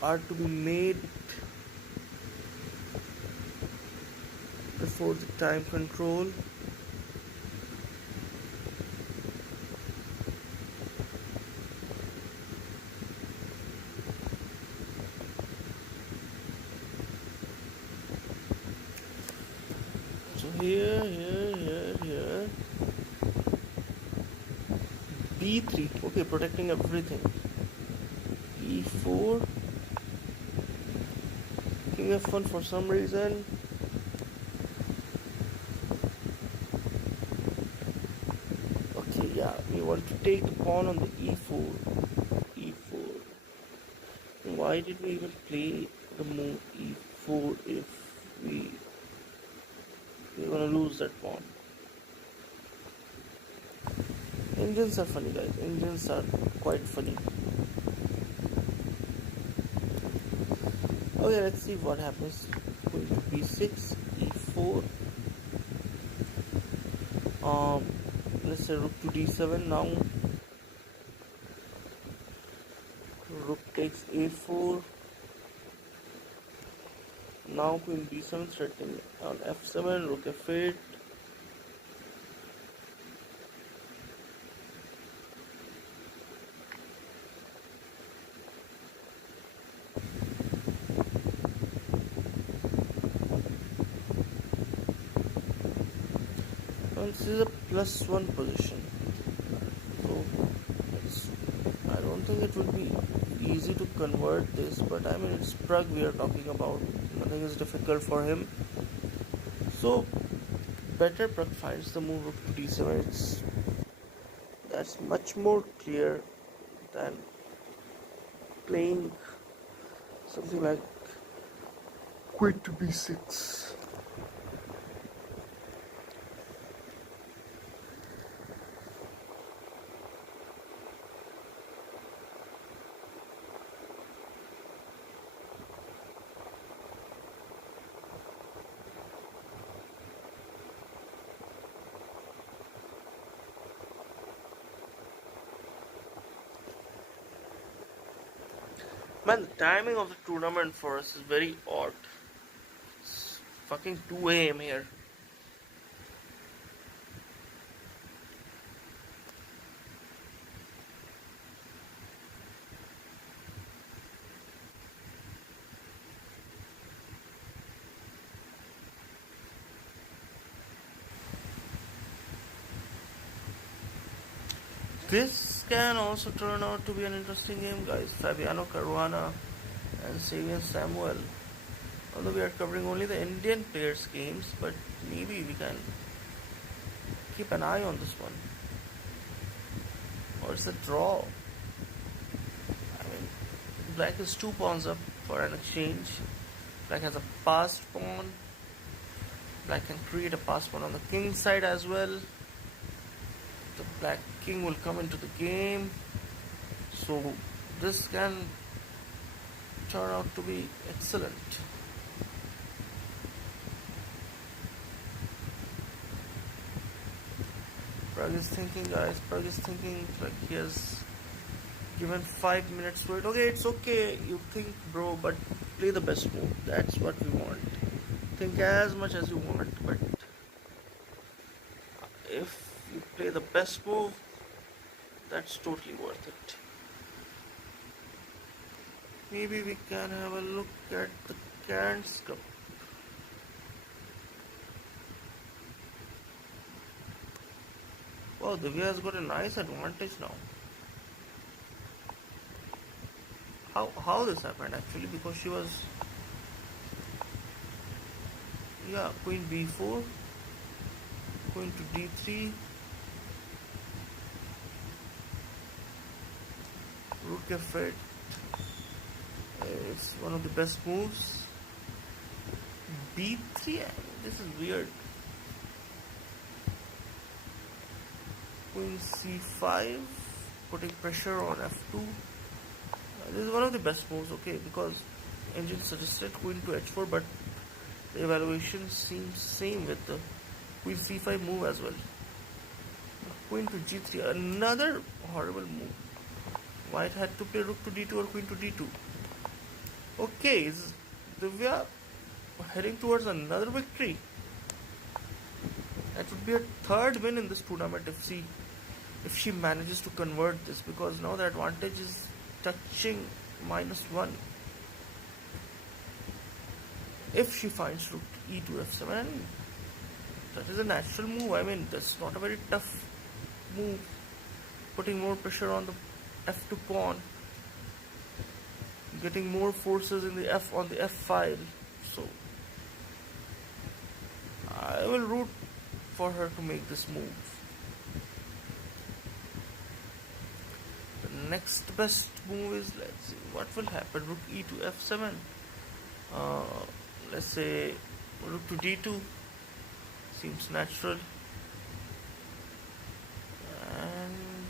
are to be made before the time control. So here, B3, okay, protecting everything. E4, King F1 for some reason. Okay, yeah, we want to take the pawn on the E4. E4. Why did we even play the move E4 if we're gonna lose that pawn? Indians are funny, guys. Indians are quite funny. Okay, let's see what happens. Queen to b6, e4. Let's say rook to d7 now. Rook takes a4. Now queen b7 threatening on f7. Rook f8. This is a +1 position, so I don't think it will be easy to convert this, but I mean it's Pragg we are talking about. Nothing is difficult for him, so better Pragg finds the move rook to d7. That's much more clear than playing something like queen to b6. Man, the timing of the tournament for us is very odd. It's fucking 2 a.m. here. This can also turn out to be an interesting game, guys. Fabiano Caruana and Savian Samuel. Although we are covering only the Indian players' games, but maybe we can keep an eye on this one. Or it's a draw. I mean, black is 2 pawns up for an exchange. Black has a passed pawn. Black can create a passed pawn on the king side as well. the Black King will come into the game. So this can turn out to be excellent. Pragg is thinking, guys. Pragg is thinking like he has given 5 minutes to it. Okay, it's okay. You think, bro, but play the best move. That's what we want. Think as much as you want, but if you play the best move, that's totally worth it. Maybe we can have a look at the Cairns Cup. Wow, Divya has got a nice advantage now. How this happened actually? Because she was, yeah, Queen B4, Queen to D3, Rook F8. It's one of the best moves. B3. This is weird. Queen C5, putting pressure on F2. This is one of the best moves, okay, because engine suggested Queen to H4, but the evaluation seems same with the Queen C5 move as well. Queen to G3, another horrible move. White had to play Rook to D2 or Queen to D2. Okay, is Divya heading towards another victory? That would be a third win in this tournament if she manages to convert this, because now the advantage is touching -1. If she finds Rook E to F7, that is a natural move. I mean, that's not a very tough move. Putting more pressure on the F2 pawn, getting more forces in the on the F file. So I will root for her to make this move. The next best move is, let's see what will happen. Rook E to F7. Let's say Rook to D2 seems natural. And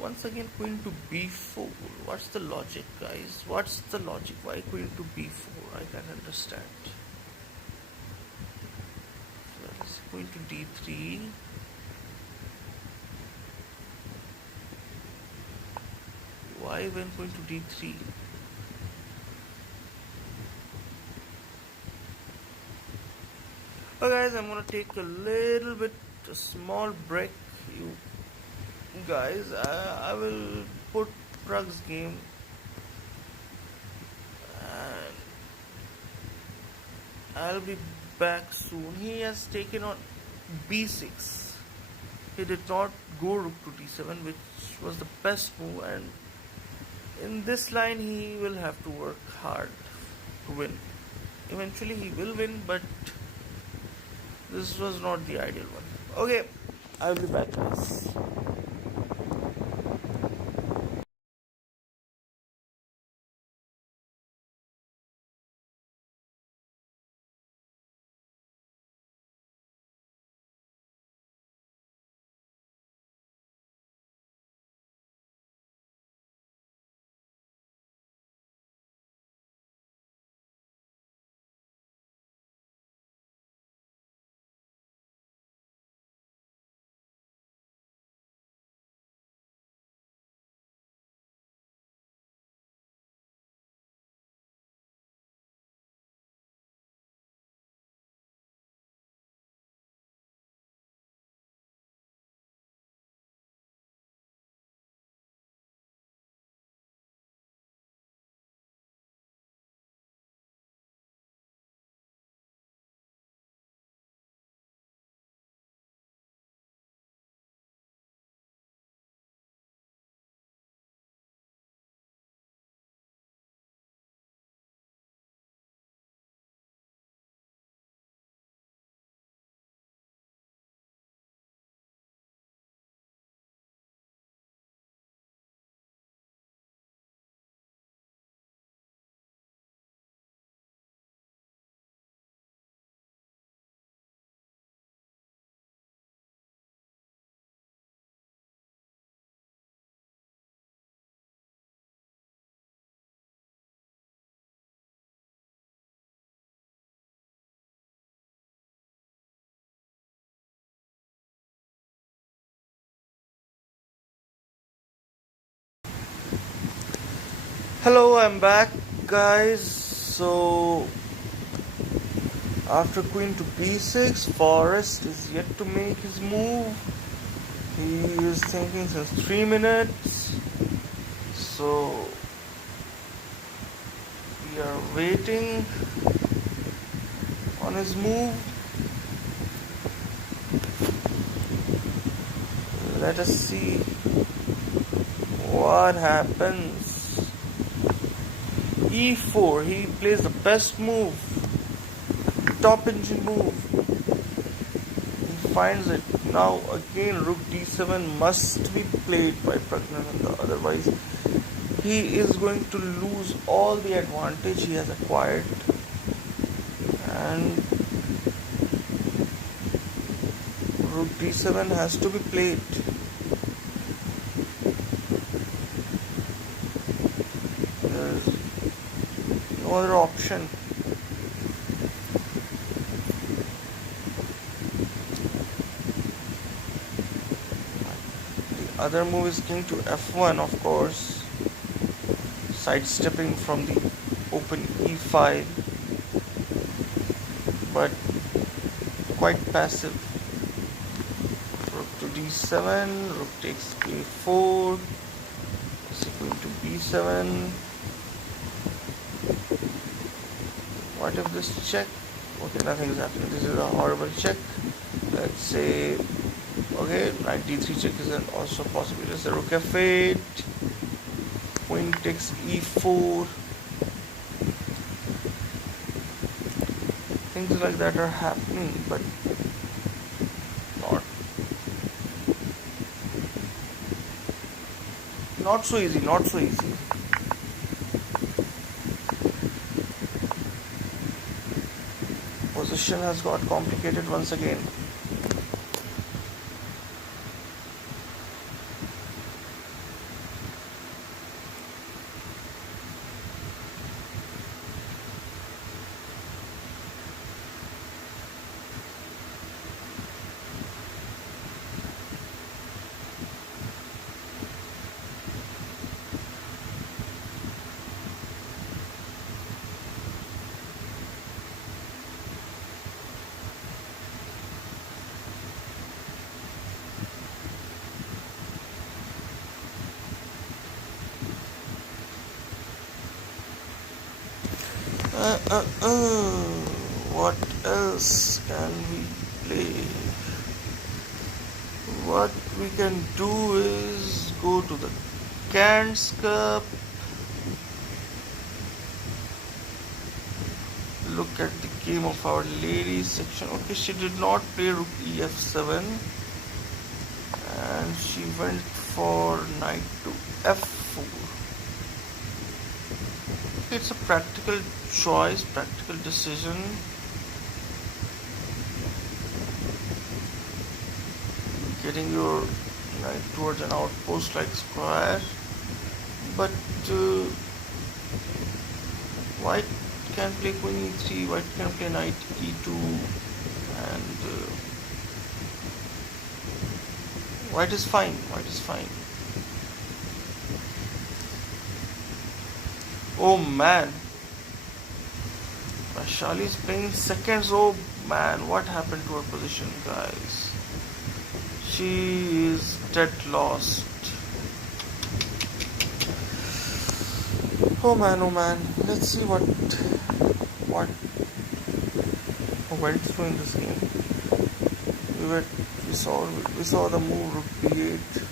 once again Queen to B4. What's the logic, guys? What's the logic? Why Queen to B4? I can't understand. So that is Queen to D3. Why when Queen to D3? Okay, guys, I'm gonna take a small break. You guys, I will put Pragg's game, and I'll be back soon. He has taken on B6. He did not go Rook to D7, which was the best move, and in this line he will have to work hard to win. Eventually he will win, but this was not the ideal one. Okay, I'll be back, guys. Hello, I'm back, guys. So, after queen to b6, Forrest is yet to make his move. He is thinking since 3 minutes. So, we are waiting on his move. Let us see what happens. e4, he plays the best move, top engine move. He finds it. Now again rook d7 must be played by Praggnanandhaa, otherwise he is going to lose all the advantage he has acquired. And rook d7 has to be played. There's no other option. The other move is king to f1, of course, sidestepping from the open e5, but quite passive. Rook to d7, rook takes a4, queen to b7. What if this check? Okay, nothing is happening. This is a horrible check. Let's say, okay, knight d3 check is also possible. Let's say rook f8, queen takes e4. Things like that are happening, but not so easy, not so easy. Position has got complicated once again. What else can we play? What we can do is go to the Cairns Cup, look at the game of Our Lady section. Okay, she did not play rook ef7 and she went for knight to f4. It's a practical choice, practical decision. Getting your knight towards an outpost like square, but white can play queen e3, white can play knight e2, and white is fine, white is fine. Oh man, Vaishali is playing seconds. Oh man, what happened to her position, guys? She is dead lost. Oh man. Let's see what went through in this game. We saw the move rook b8.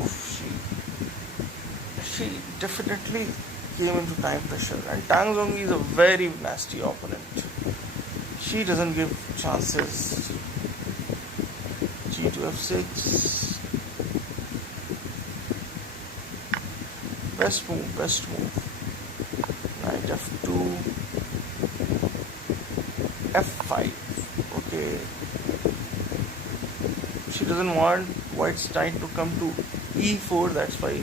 Oh, she definitely came into time pressure, and Tang Zongi is a very nasty opponent. She doesn't give chances. G to f6. Best move. Knight f2. f5. Okay. She doesn't want white's knight to come to e4, that's why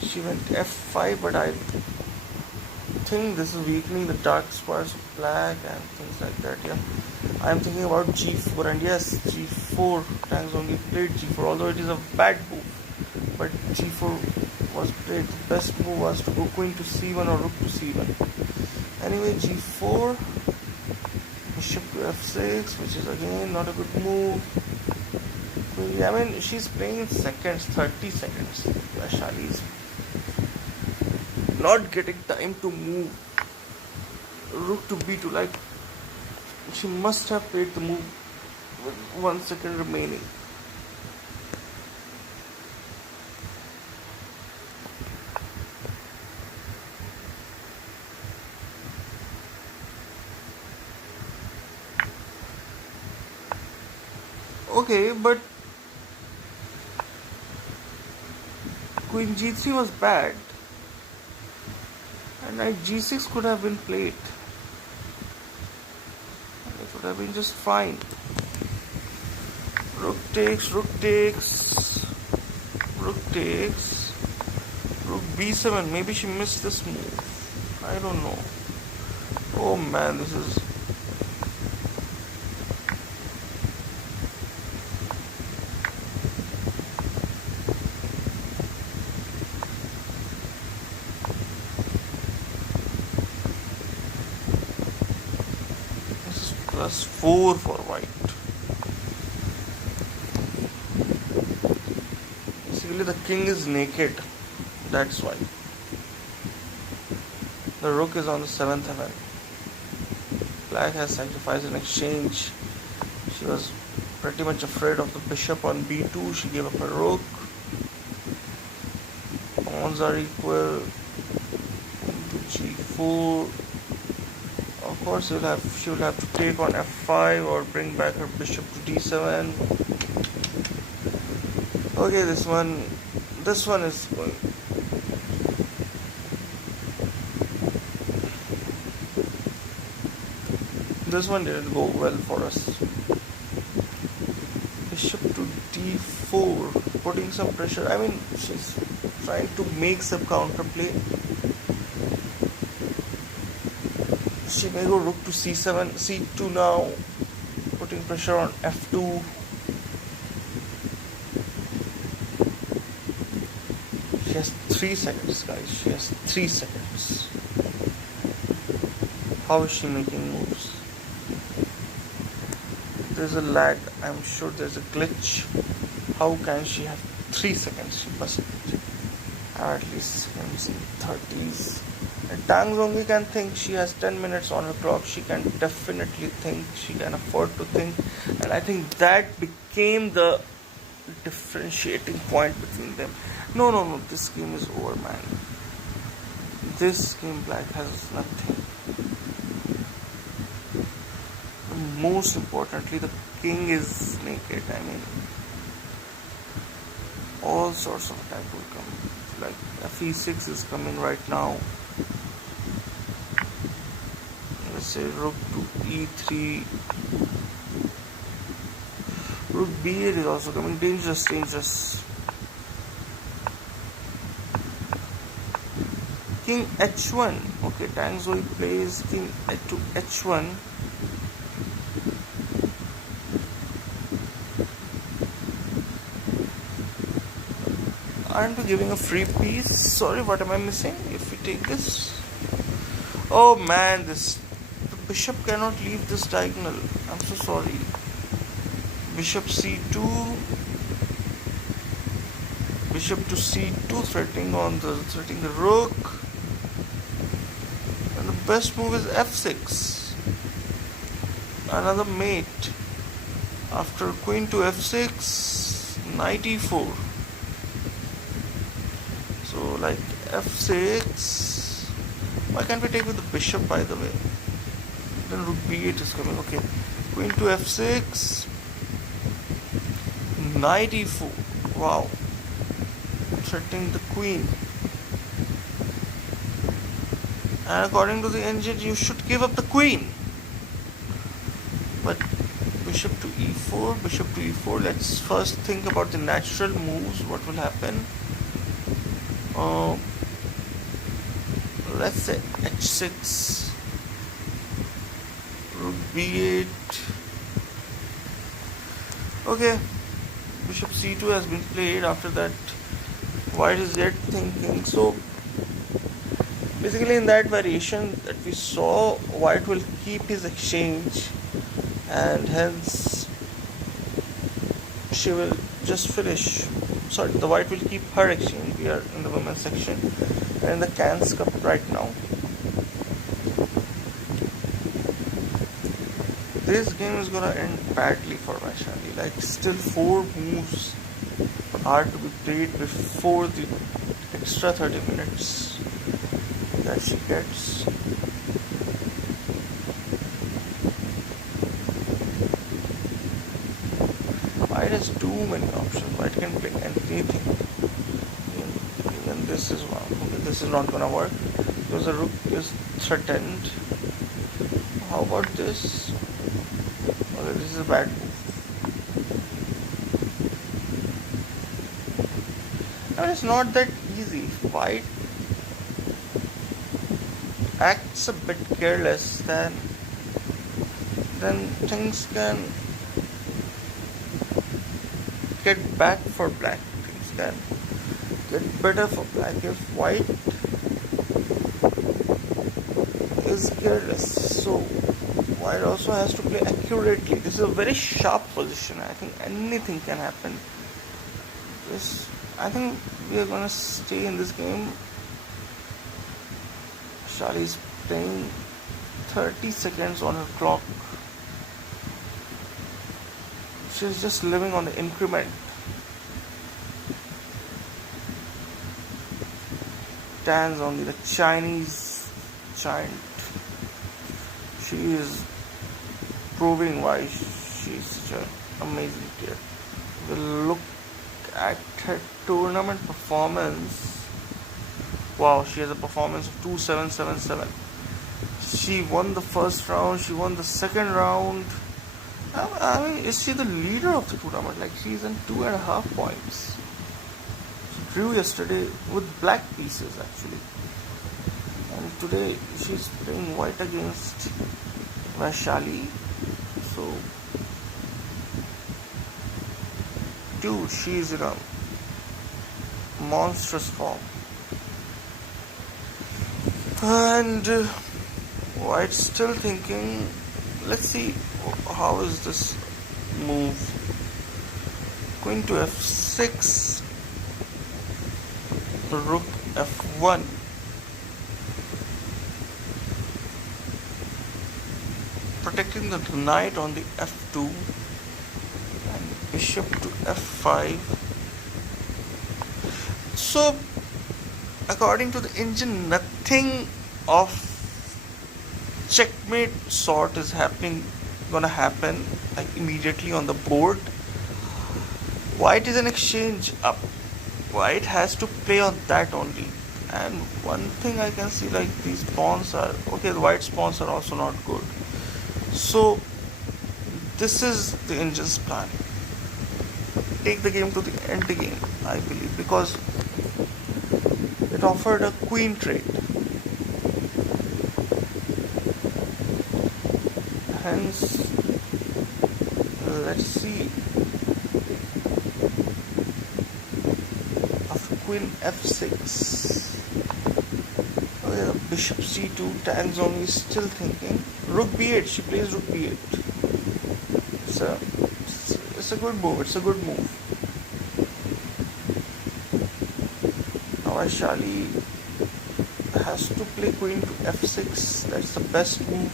she went f5, but I think this is weakening the dark squares of black and things like that. Yeah, I'm thinking about g4, and yes, g4. Tang Zongi played g4, although it is a bad move, but g4 was played. The best move was to go queen to c1 or rook to c1. Anyway, g4, bishop to f6, which is again not a good move. I mean, she's playing in seconds, 30 seconds. Vaishali is not getting time to move rook to b2. Like, she must have played the move with 1 second remaining. Okay, but queen g3 was bad, and knight g6 could have been played. It would have been just fine. Rook takes, rook takes, rook takes, rook b7. Maybe she missed this move. I don't know. Oh man, this is... +4 for white. Basically, the king is naked. That's why. The rook is on the 7th heaven. Black has sacrificed in exchange. She was pretty much afraid of the bishop on b2. She gave up her rook. Pawns are equal. Into g4. Of course, she will have to take on f5 or bring back her bishop to d7. Okay, this one is going. This one didn't go well for us. Bishop to d4, putting some pressure. I mean, she's trying to make some counterplay. She may go rook to c7, c2 now, putting pressure on f2. She has 3 seconds, guys. She has 3 seconds. How is she making moves? There's a lag. I'm sure there's a glitch. How can she have 3 seconds? She must have at least seconds in 30s. Tang Zongi can think she has 10 minutes on her clock. She can definitely think. She can afford to think. And I think that became the differentiating point between them. No. This game is over, man. This game, black has nothing. Most importantly, the king is naked. I mean, all sorts of attack will come. Like fe6 is coming right now. Let's say rook to e3. Rook b8 is also coming. Dangerous. King h1. Okay, Tang Zoi plays king to h1. Aren't we giving a free piece? Sorry, what am I missing if we take this? Oh man, the bishop cannot leave this diagonal. I'm so sorry. Bishop c2. Bishop to c2, threatening the rook. And the best move is f6. Another mate. After queen to f6, knight e4. So like f6. Why can't we take with the bishop, by the way? Then rook b8 is coming. Okay, queen to f6, knight e4. Wow, threatening the queen. And according to the engine, you should give up the queen. But bishop to e4. Let's first think about the natural moves. What will happen? Let's say h6, rook b8. Okay, bishop c2 has been played. After that, white is yet thinking. So basically in that variation that we saw, white will keep his exchange, and hence she will just finish. Sorry, the white will keep her exchange. We are in the women's section and in the cans cup right now. This game is gonna end badly for Vaishali. Like, still 4 moves are to be played before the extra 30 minutes that she gets. White has too many options. White can play anything. Even this is one. Okay, this is not gonna work because the rook is threatened. How about this? Okay, this is a bad move. Now it's not that easy. White acts a bit careless, then things can get bad for black. Things can get better for black if white is careless. So white also has to play accurately. This is a very sharp position. I think anything can happen. I think we are gonna stay in this game. Shali is playing 30 seconds on her clock. She's just living on the increment. Stands only the Chinese giant. She is proving why she is such an amazing player. We'll look at her tournament performance. Wow, she has a performance of 2777. She won the first round, she won the second round. I mean, is she the leader of the tournament? Like, she's in 2.5 points. She drew yesterday with black pieces actually. And today she's playing white against Vaishali. So, dude, she's in a monstrous form. And White's still thinking. Let's see how is this move. Queen to f6, rook f1. Protecting the knight on the f2 and bishop to f5. So according to the engine, nothing of checkmate sort is gonna happen like immediately on the board. White is an exchange up. White has to play on that only. And one thing I can see, like, these pawns are okay. The white's pawns are also not good. So this is the engine's plan. Take the game to the end game, I believe, because it offered a queen trade. Hence, let's see. After queen f6. Okay, the bishop c2. Tanzoni is still thinking. Rook b8. She plays rook b8. It's a good move. It's a good move. Now Vaishali has to play queen to f6. That's the best move.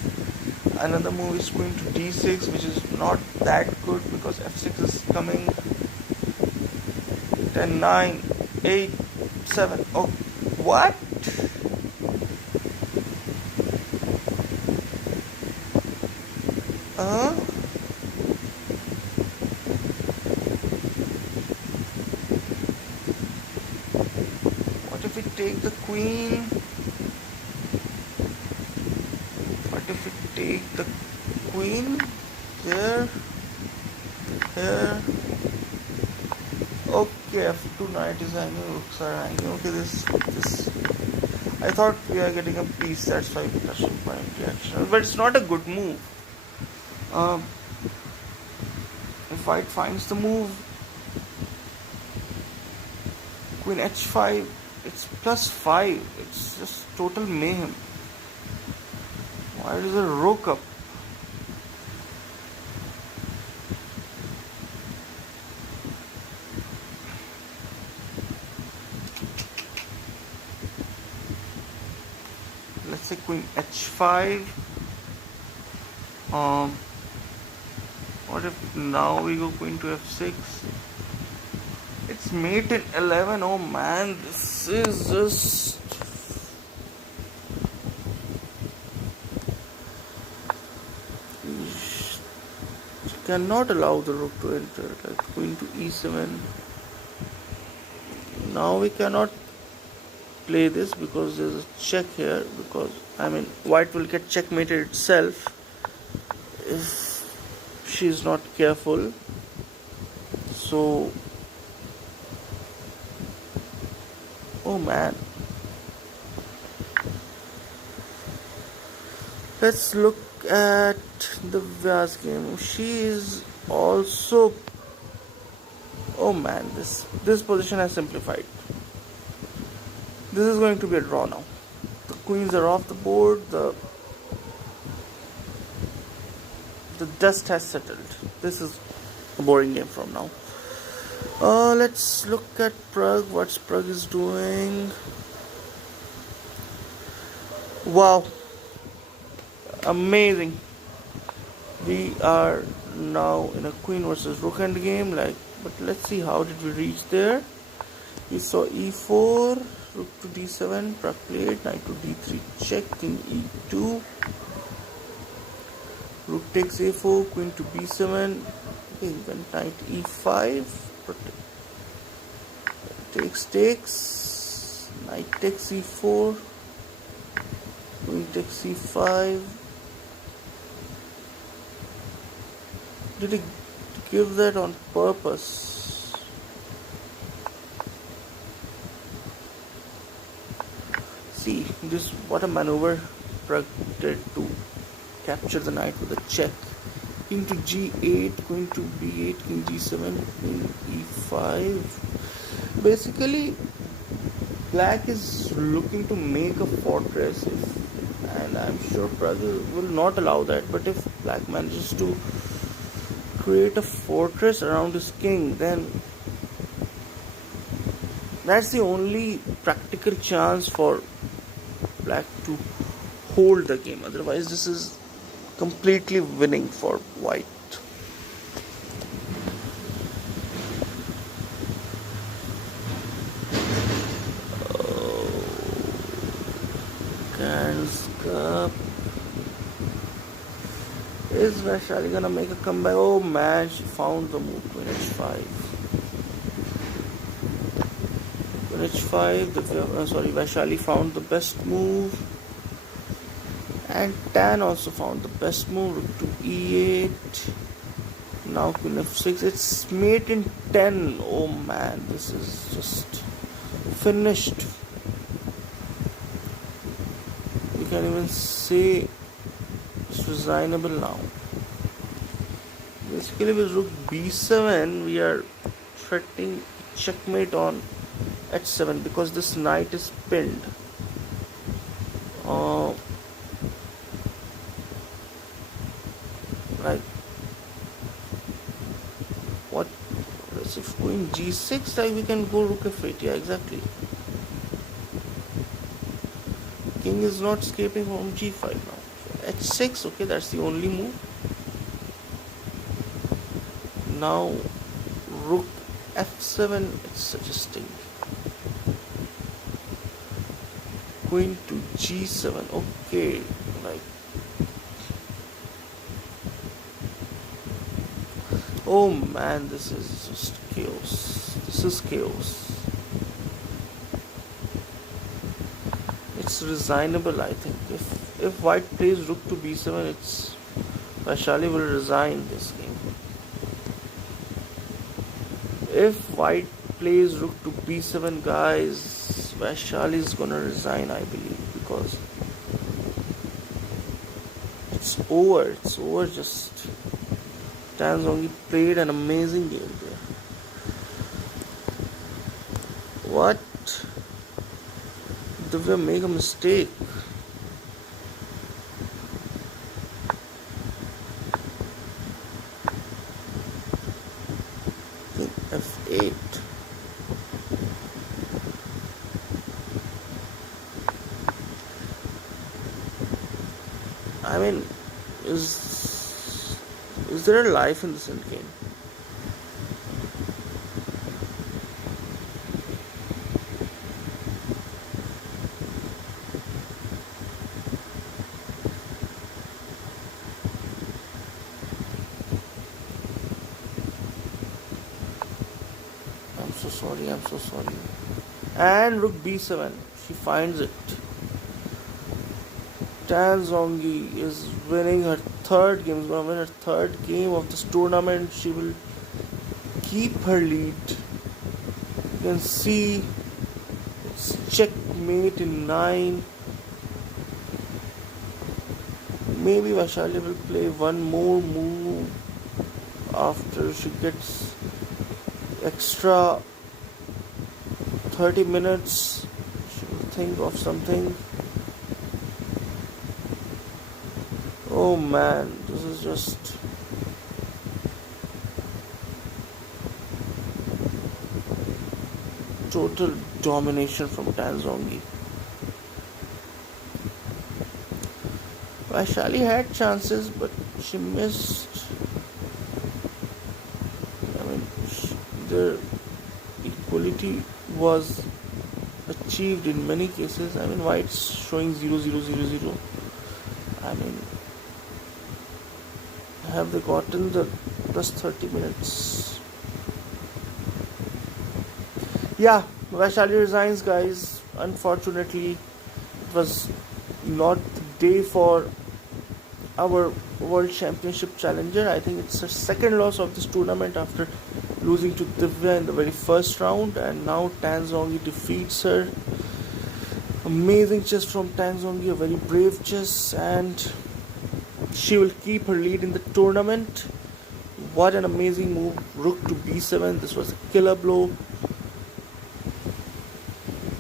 Another move is queen to d6, which is not that good because f6 is coming. 10, 9, 8, 7. Oh, what? What if we take the queen? What if we take the queen here, here? Okay, f2 knight is hanging, rooks are hanging. Okay, this. I thought we are getting a piece, that's why we touched point reaction. But it's not a good move. If white finds the move, Queen h5. It's +5. It's just total mayhem. Why is a rook up? Let's say Queen h5. What if now we go Queen to f6? It's mate in 11. Oh man, this is just... You cannot allow the rook to enter. Like Queen to e7. Now we cannot play this because there's a check here. Because white will get checkmated itself if she's not careful. So, oh man, let's look at Divya's game. She is also, oh man, this position has simplified. This is going to be a draw now. The queens are off the board. The dust has settled. This is a boring game from now. Let's look at Pragg. What Pragg is doing. Wow. Amazing. We are now in a queen versus rook end game. But let's see how did we reach there. We saw e4, rook to d7, Pragg played, knight to d3 check, king e2. Rook takes a4, queen to b7, then knight e5, takes, knight takes e4, queen takes e5. Did he give that on purpose? See, what a maneuver Pragg did to capture the knight with a check. King to g8, queen to b8, king g7, queen e5. Basically, black is looking to make a fortress, and I'm sure Pragg will not allow that. But if black manages to create a fortress around his king, then that's the only practical chance for black to hold the game. Otherwise, this is completely winning for white. Candles cup. Is Vaishali gonna make a comeback? Oh man, she found the move. Queen h5. Queen h5. Vaishali found the best move. And Tan also found the best move. Rook to e8. Now Queen f6. It's mate in 10. Oh man, this is just finished. You can even say it's resignable now. Basically with rook b7 we are threatening checkmate on h7 because this knight is pinned. What? Let's if queen g6, we can go rook f8. Yeah, exactly. King is not escaping from g5 now. So h6, okay, that's the only move. Now rook f7, it's suggesting. Queen to g7, okay, oh man, this is just chaos. This is chaos. It's resignable, I think. If white plays rook to b7, it's Vaishali will resign this game. If white plays rook to b7, guys, Vaishali is gonna resign, I believe, because it's over. It's over. Just Tan's only played an amazing game there. What Divya make a mistake? I think F8. I mean, is there a life in this endgame? I'm so sorry, I'm so sorry. And rook b7. She finds it. Tan Zongi is winning her third game. Is going to win her third game of this tournament. She will keep her lead. You can see it's checkmate in 9. Maybe Vaishali will play one more move after she gets extra 30 minutes. She will think of something. Oh man, this is just total domination from Tan Zongi. Vaishali had chances, but she missed. I mean, their equality was achieved in many cases. I mean, why it's showing 0-0-0-0? I mean, have they gotten the plus 30 minutes? Yeah, Vaishali resigns, guys. Unfortunately, it was not the day for our World Championship challenger. I think it's her second loss of this tournament after losing to Divya in the very first round, and now Tan Zongi defeats her. Amazing chess from Tan Zongi, a very brave chess, and she will keep her lead in the tournament. What an amazing move. Rook to b7. This was a killer blow,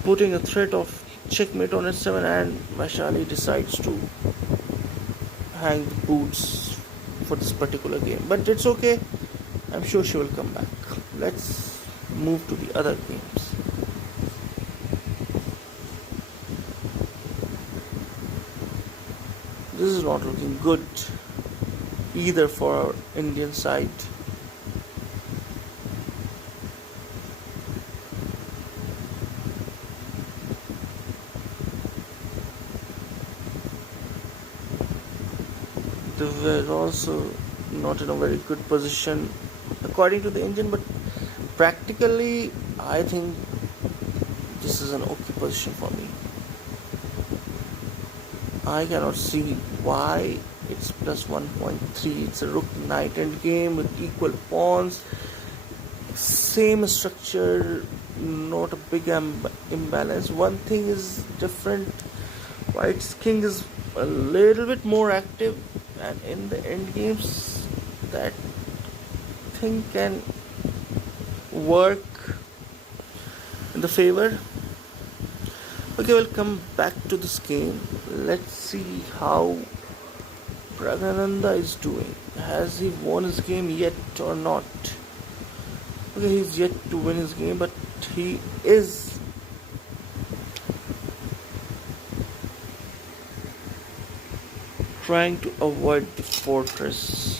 putting a threat of checkmate on h7, and Vaishali decides to hang the boots for this particular game. But it's okay. I'm sure she will come back. Let's move to the other games. This is not looking good either for our Indian side. They were also not in a very good position according to the engine, but practically I think this is an okay position for me. I cannot see why it's plus 1.3. It's a rook knight end game with equal pawns, same structure, not a big imbalance. One thing is different. White's king is a little bit more active, and in the end games that thing can work in the favor. Okay, we'll come back to this game. Let's see how Praggnanandhaa is doing. Has he won his game yet or not? Okay, he's yet to win his game, but he is trying to avoid the fortress.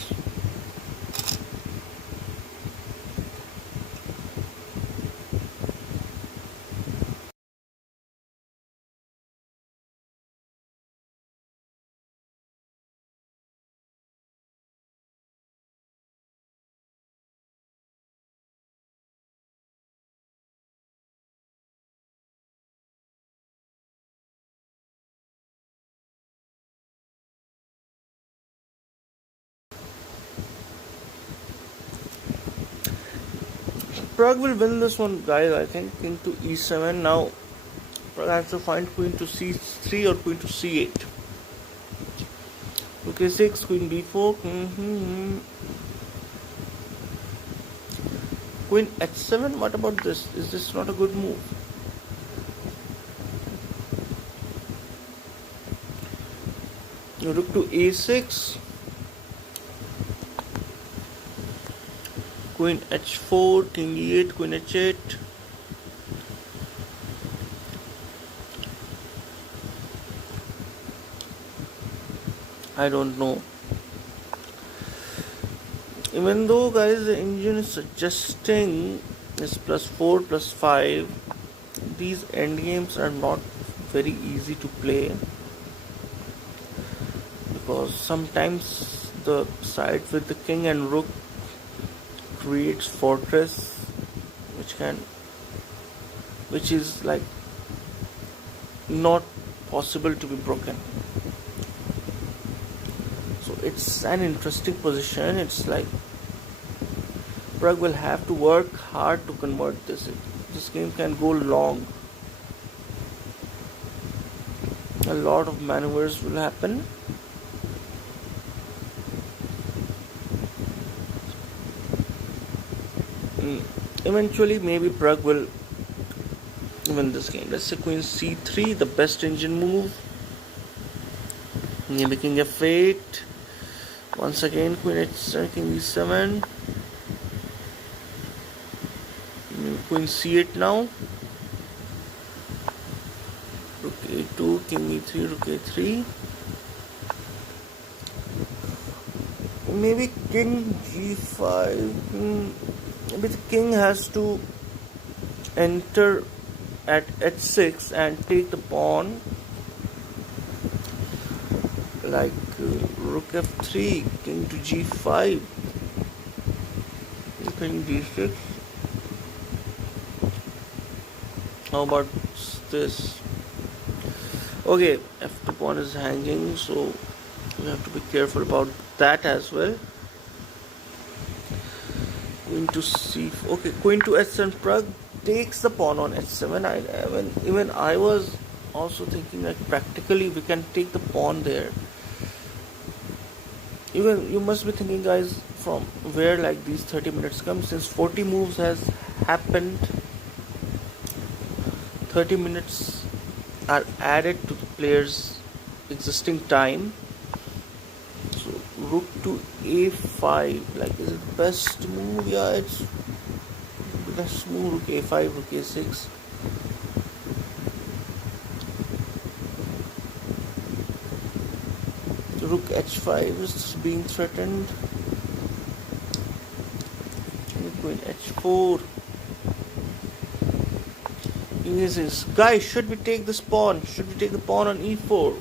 Pragg will win this one, guys. I think king to e7. Now Pragg has to find queen to c3 or queen to c8. Okay, 6, queen b4. Queen h7. What about this? Is this not a good move? Rook to a6, queen h4, king e8, queen h8. I don't know. Even though, guys, the engine is suggesting is +4 +5, these endgames are not very easy to play, because sometimes the side with the king and rook creates fortress, which is like not possible to be broken. So it's an interesting position. It's like Pragg will have to work hard to convert this. This game can go long. A lot of maneuvers will happen. Eventually, maybe Pragg will win this game. Let's say queen c3, the best engine move. Maybe king f8. Once again, queen h7, king e7. Queen c8 now. Rook a2, king e3, rook a3. Maybe king g5. Maybe the king has to enter at h6 and take the pawn, like rook f3, king to g5, king d6. How about this? Okay, f2 pawn is hanging, so we have to be careful about that as well. Queen to c. Okay, queen to h7. Pragg takes the pawn on h7. Even I was also thinking like practically we can take the pawn there. Even you must be thinking, guys, from where like these 30 minutes come, since 40 moves has happened. 30 minutes are added to the player's existing time. So rook to a5, like, is it best move? Yeah, it's best move. Rook a5, rook a6. Rook h5 is being threatened. Queen h4. Is guys, should we take this pawn? Should we take the pawn on e4?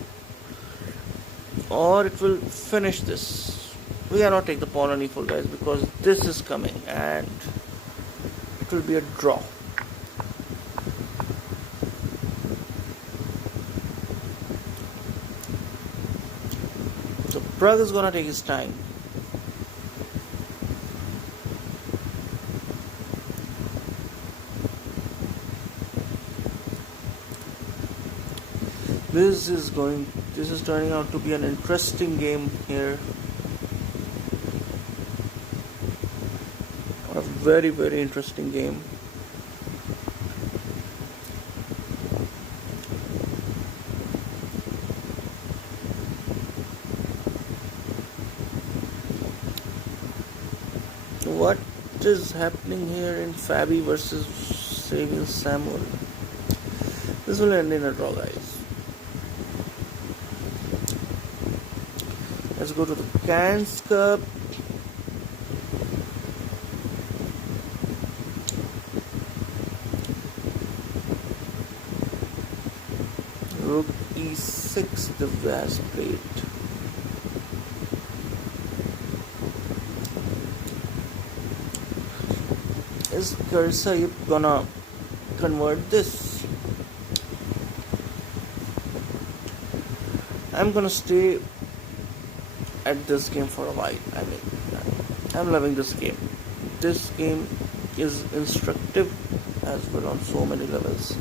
Or it will finish this. We cannot take the pawn on e4, guys, because this is coming and it will be a draw. So Pragg is gonna take his time. This is turning out to be an interesting game here. A very, very interesting game. What is happening here in Fabi versus Saving Samuel? This will end in a draw, guys. Let's go to the Cans Cup. Rook e6, Divya has played. Is Carissa gonna convert this? I'm gonna stay at this game for a while. I mean, I'm loving this game. This game is instructive as well on so many levels.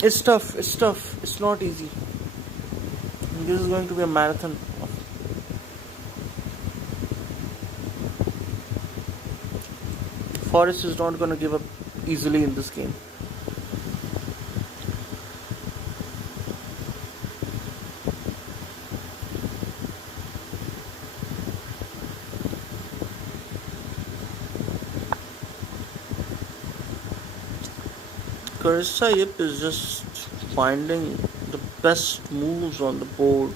It's tough. It's tough. It's not easy. This is going to be a marathon. Forest is not going to give up easily in this game. Carissa Yip is just finding the best moves on the board.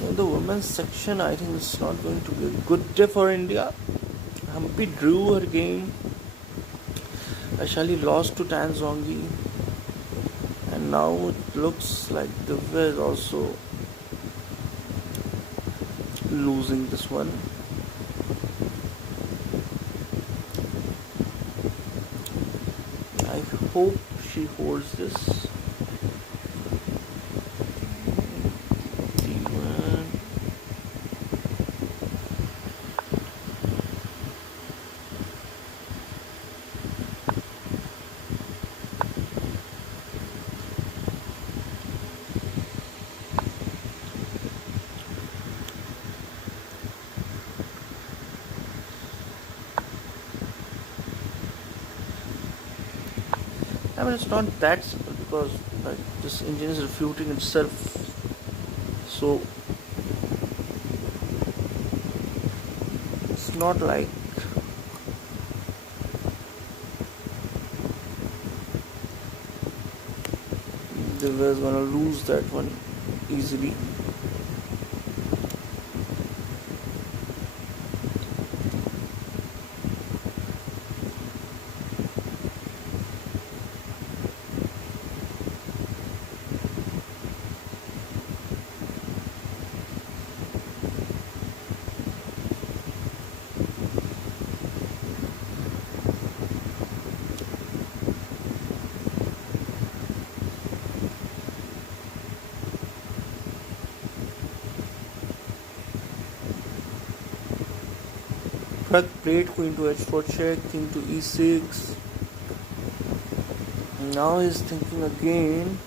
In the women's section, I think it's not going to be a good day for India. Humpy drew her game. Vaishali lost to Tanzongi. And now it looks like Divya is also losing this one. I hope she holds this. I mean, it's not that simple because like, this engine is refuting itself. So it's not like Divya is gonna lose that one easily. Pragg played queen to h4 check, king to e6. Now he's thinking again.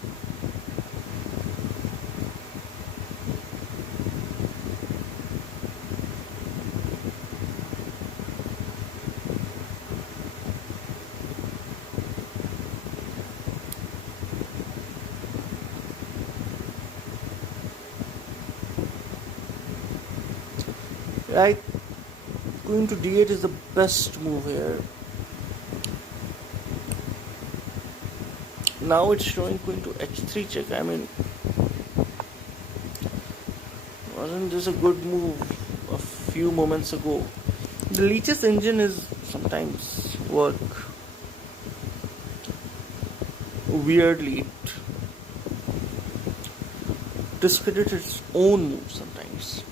Right, queen to d8 is the best move here. Now it's showing queen to h3 check. I mean, wasn't this a good move a few moments ago? The Leech's engine is sometimes work weirdly. It discredits its own moves sometimes.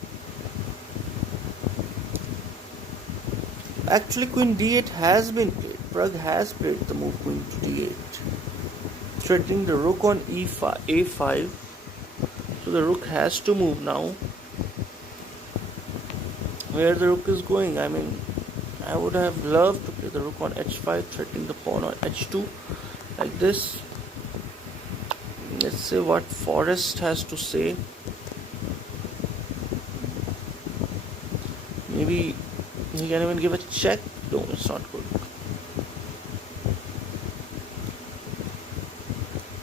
Actually, queen d8 has been played. Pragg has played the move queen to d8, threatening the rook on a5. So the rook has to move now. Where the rook is going, I mean, I would have loved to play the rook on h5, threatening the pawn on h2, like this. Let's see what Forest has to say. Maybe he can even give a check. No, it's not good.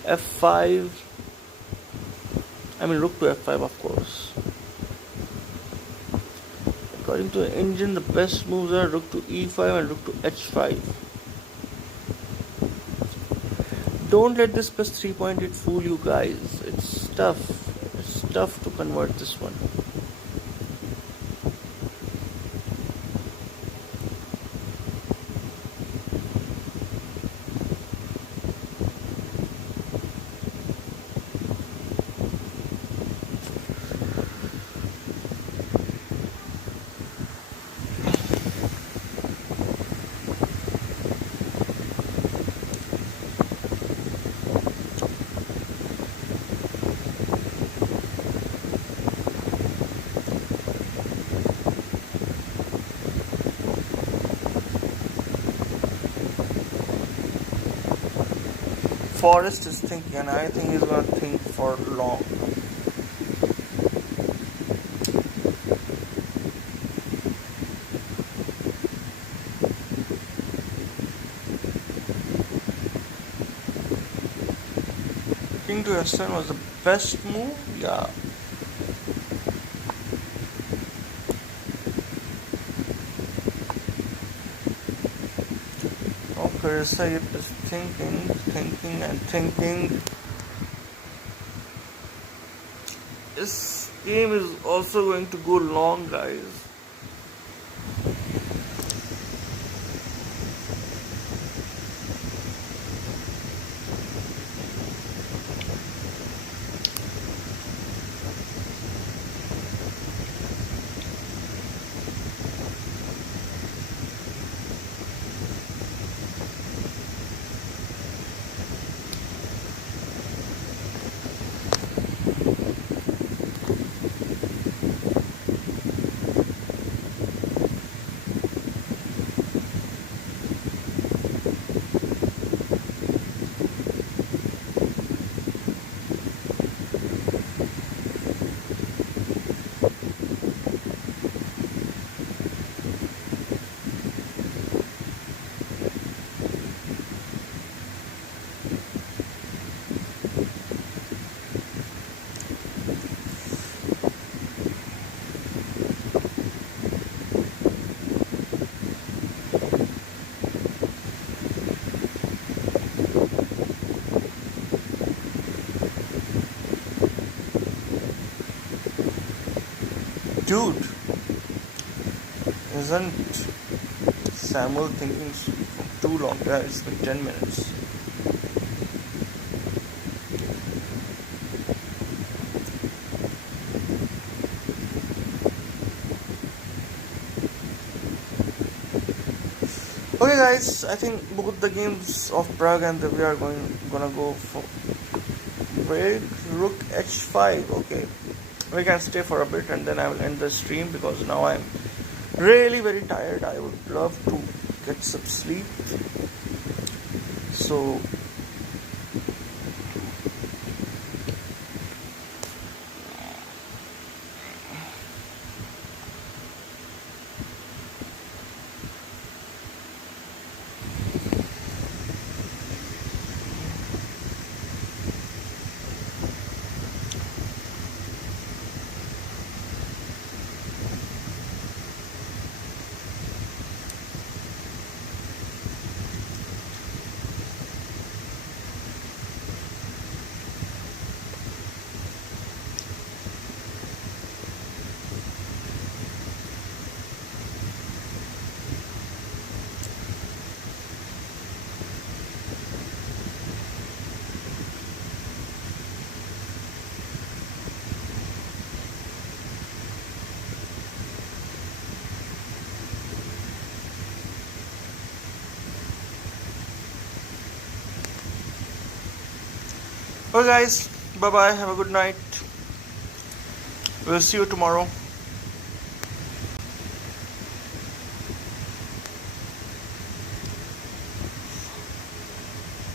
f5. I mean, rook to f5, of course. According to the engine, the best moves are rook to e5 and rook to h5. Don't let this plus 3.8 fool you guys. It's tough. It's tough to convert this one. Forrest is thinking, and I think he's gonna think for long. King to S7 was the best move, yeah. Oh, Carissa is thinking and thinking. This game is also going to go long, guys. Dude, isn't Samuel thinking for too long? Yeah, it's been 10 minutes. Okay guys, I think both the games of Pragg and Divya are gonna go for break. Rook h5, okay. We can stay for a bit and then I will end the stream because now I'm really very tired. I would love to get some sleep. So okay guys, bye bye, have a good night. We'll see you tomorrow.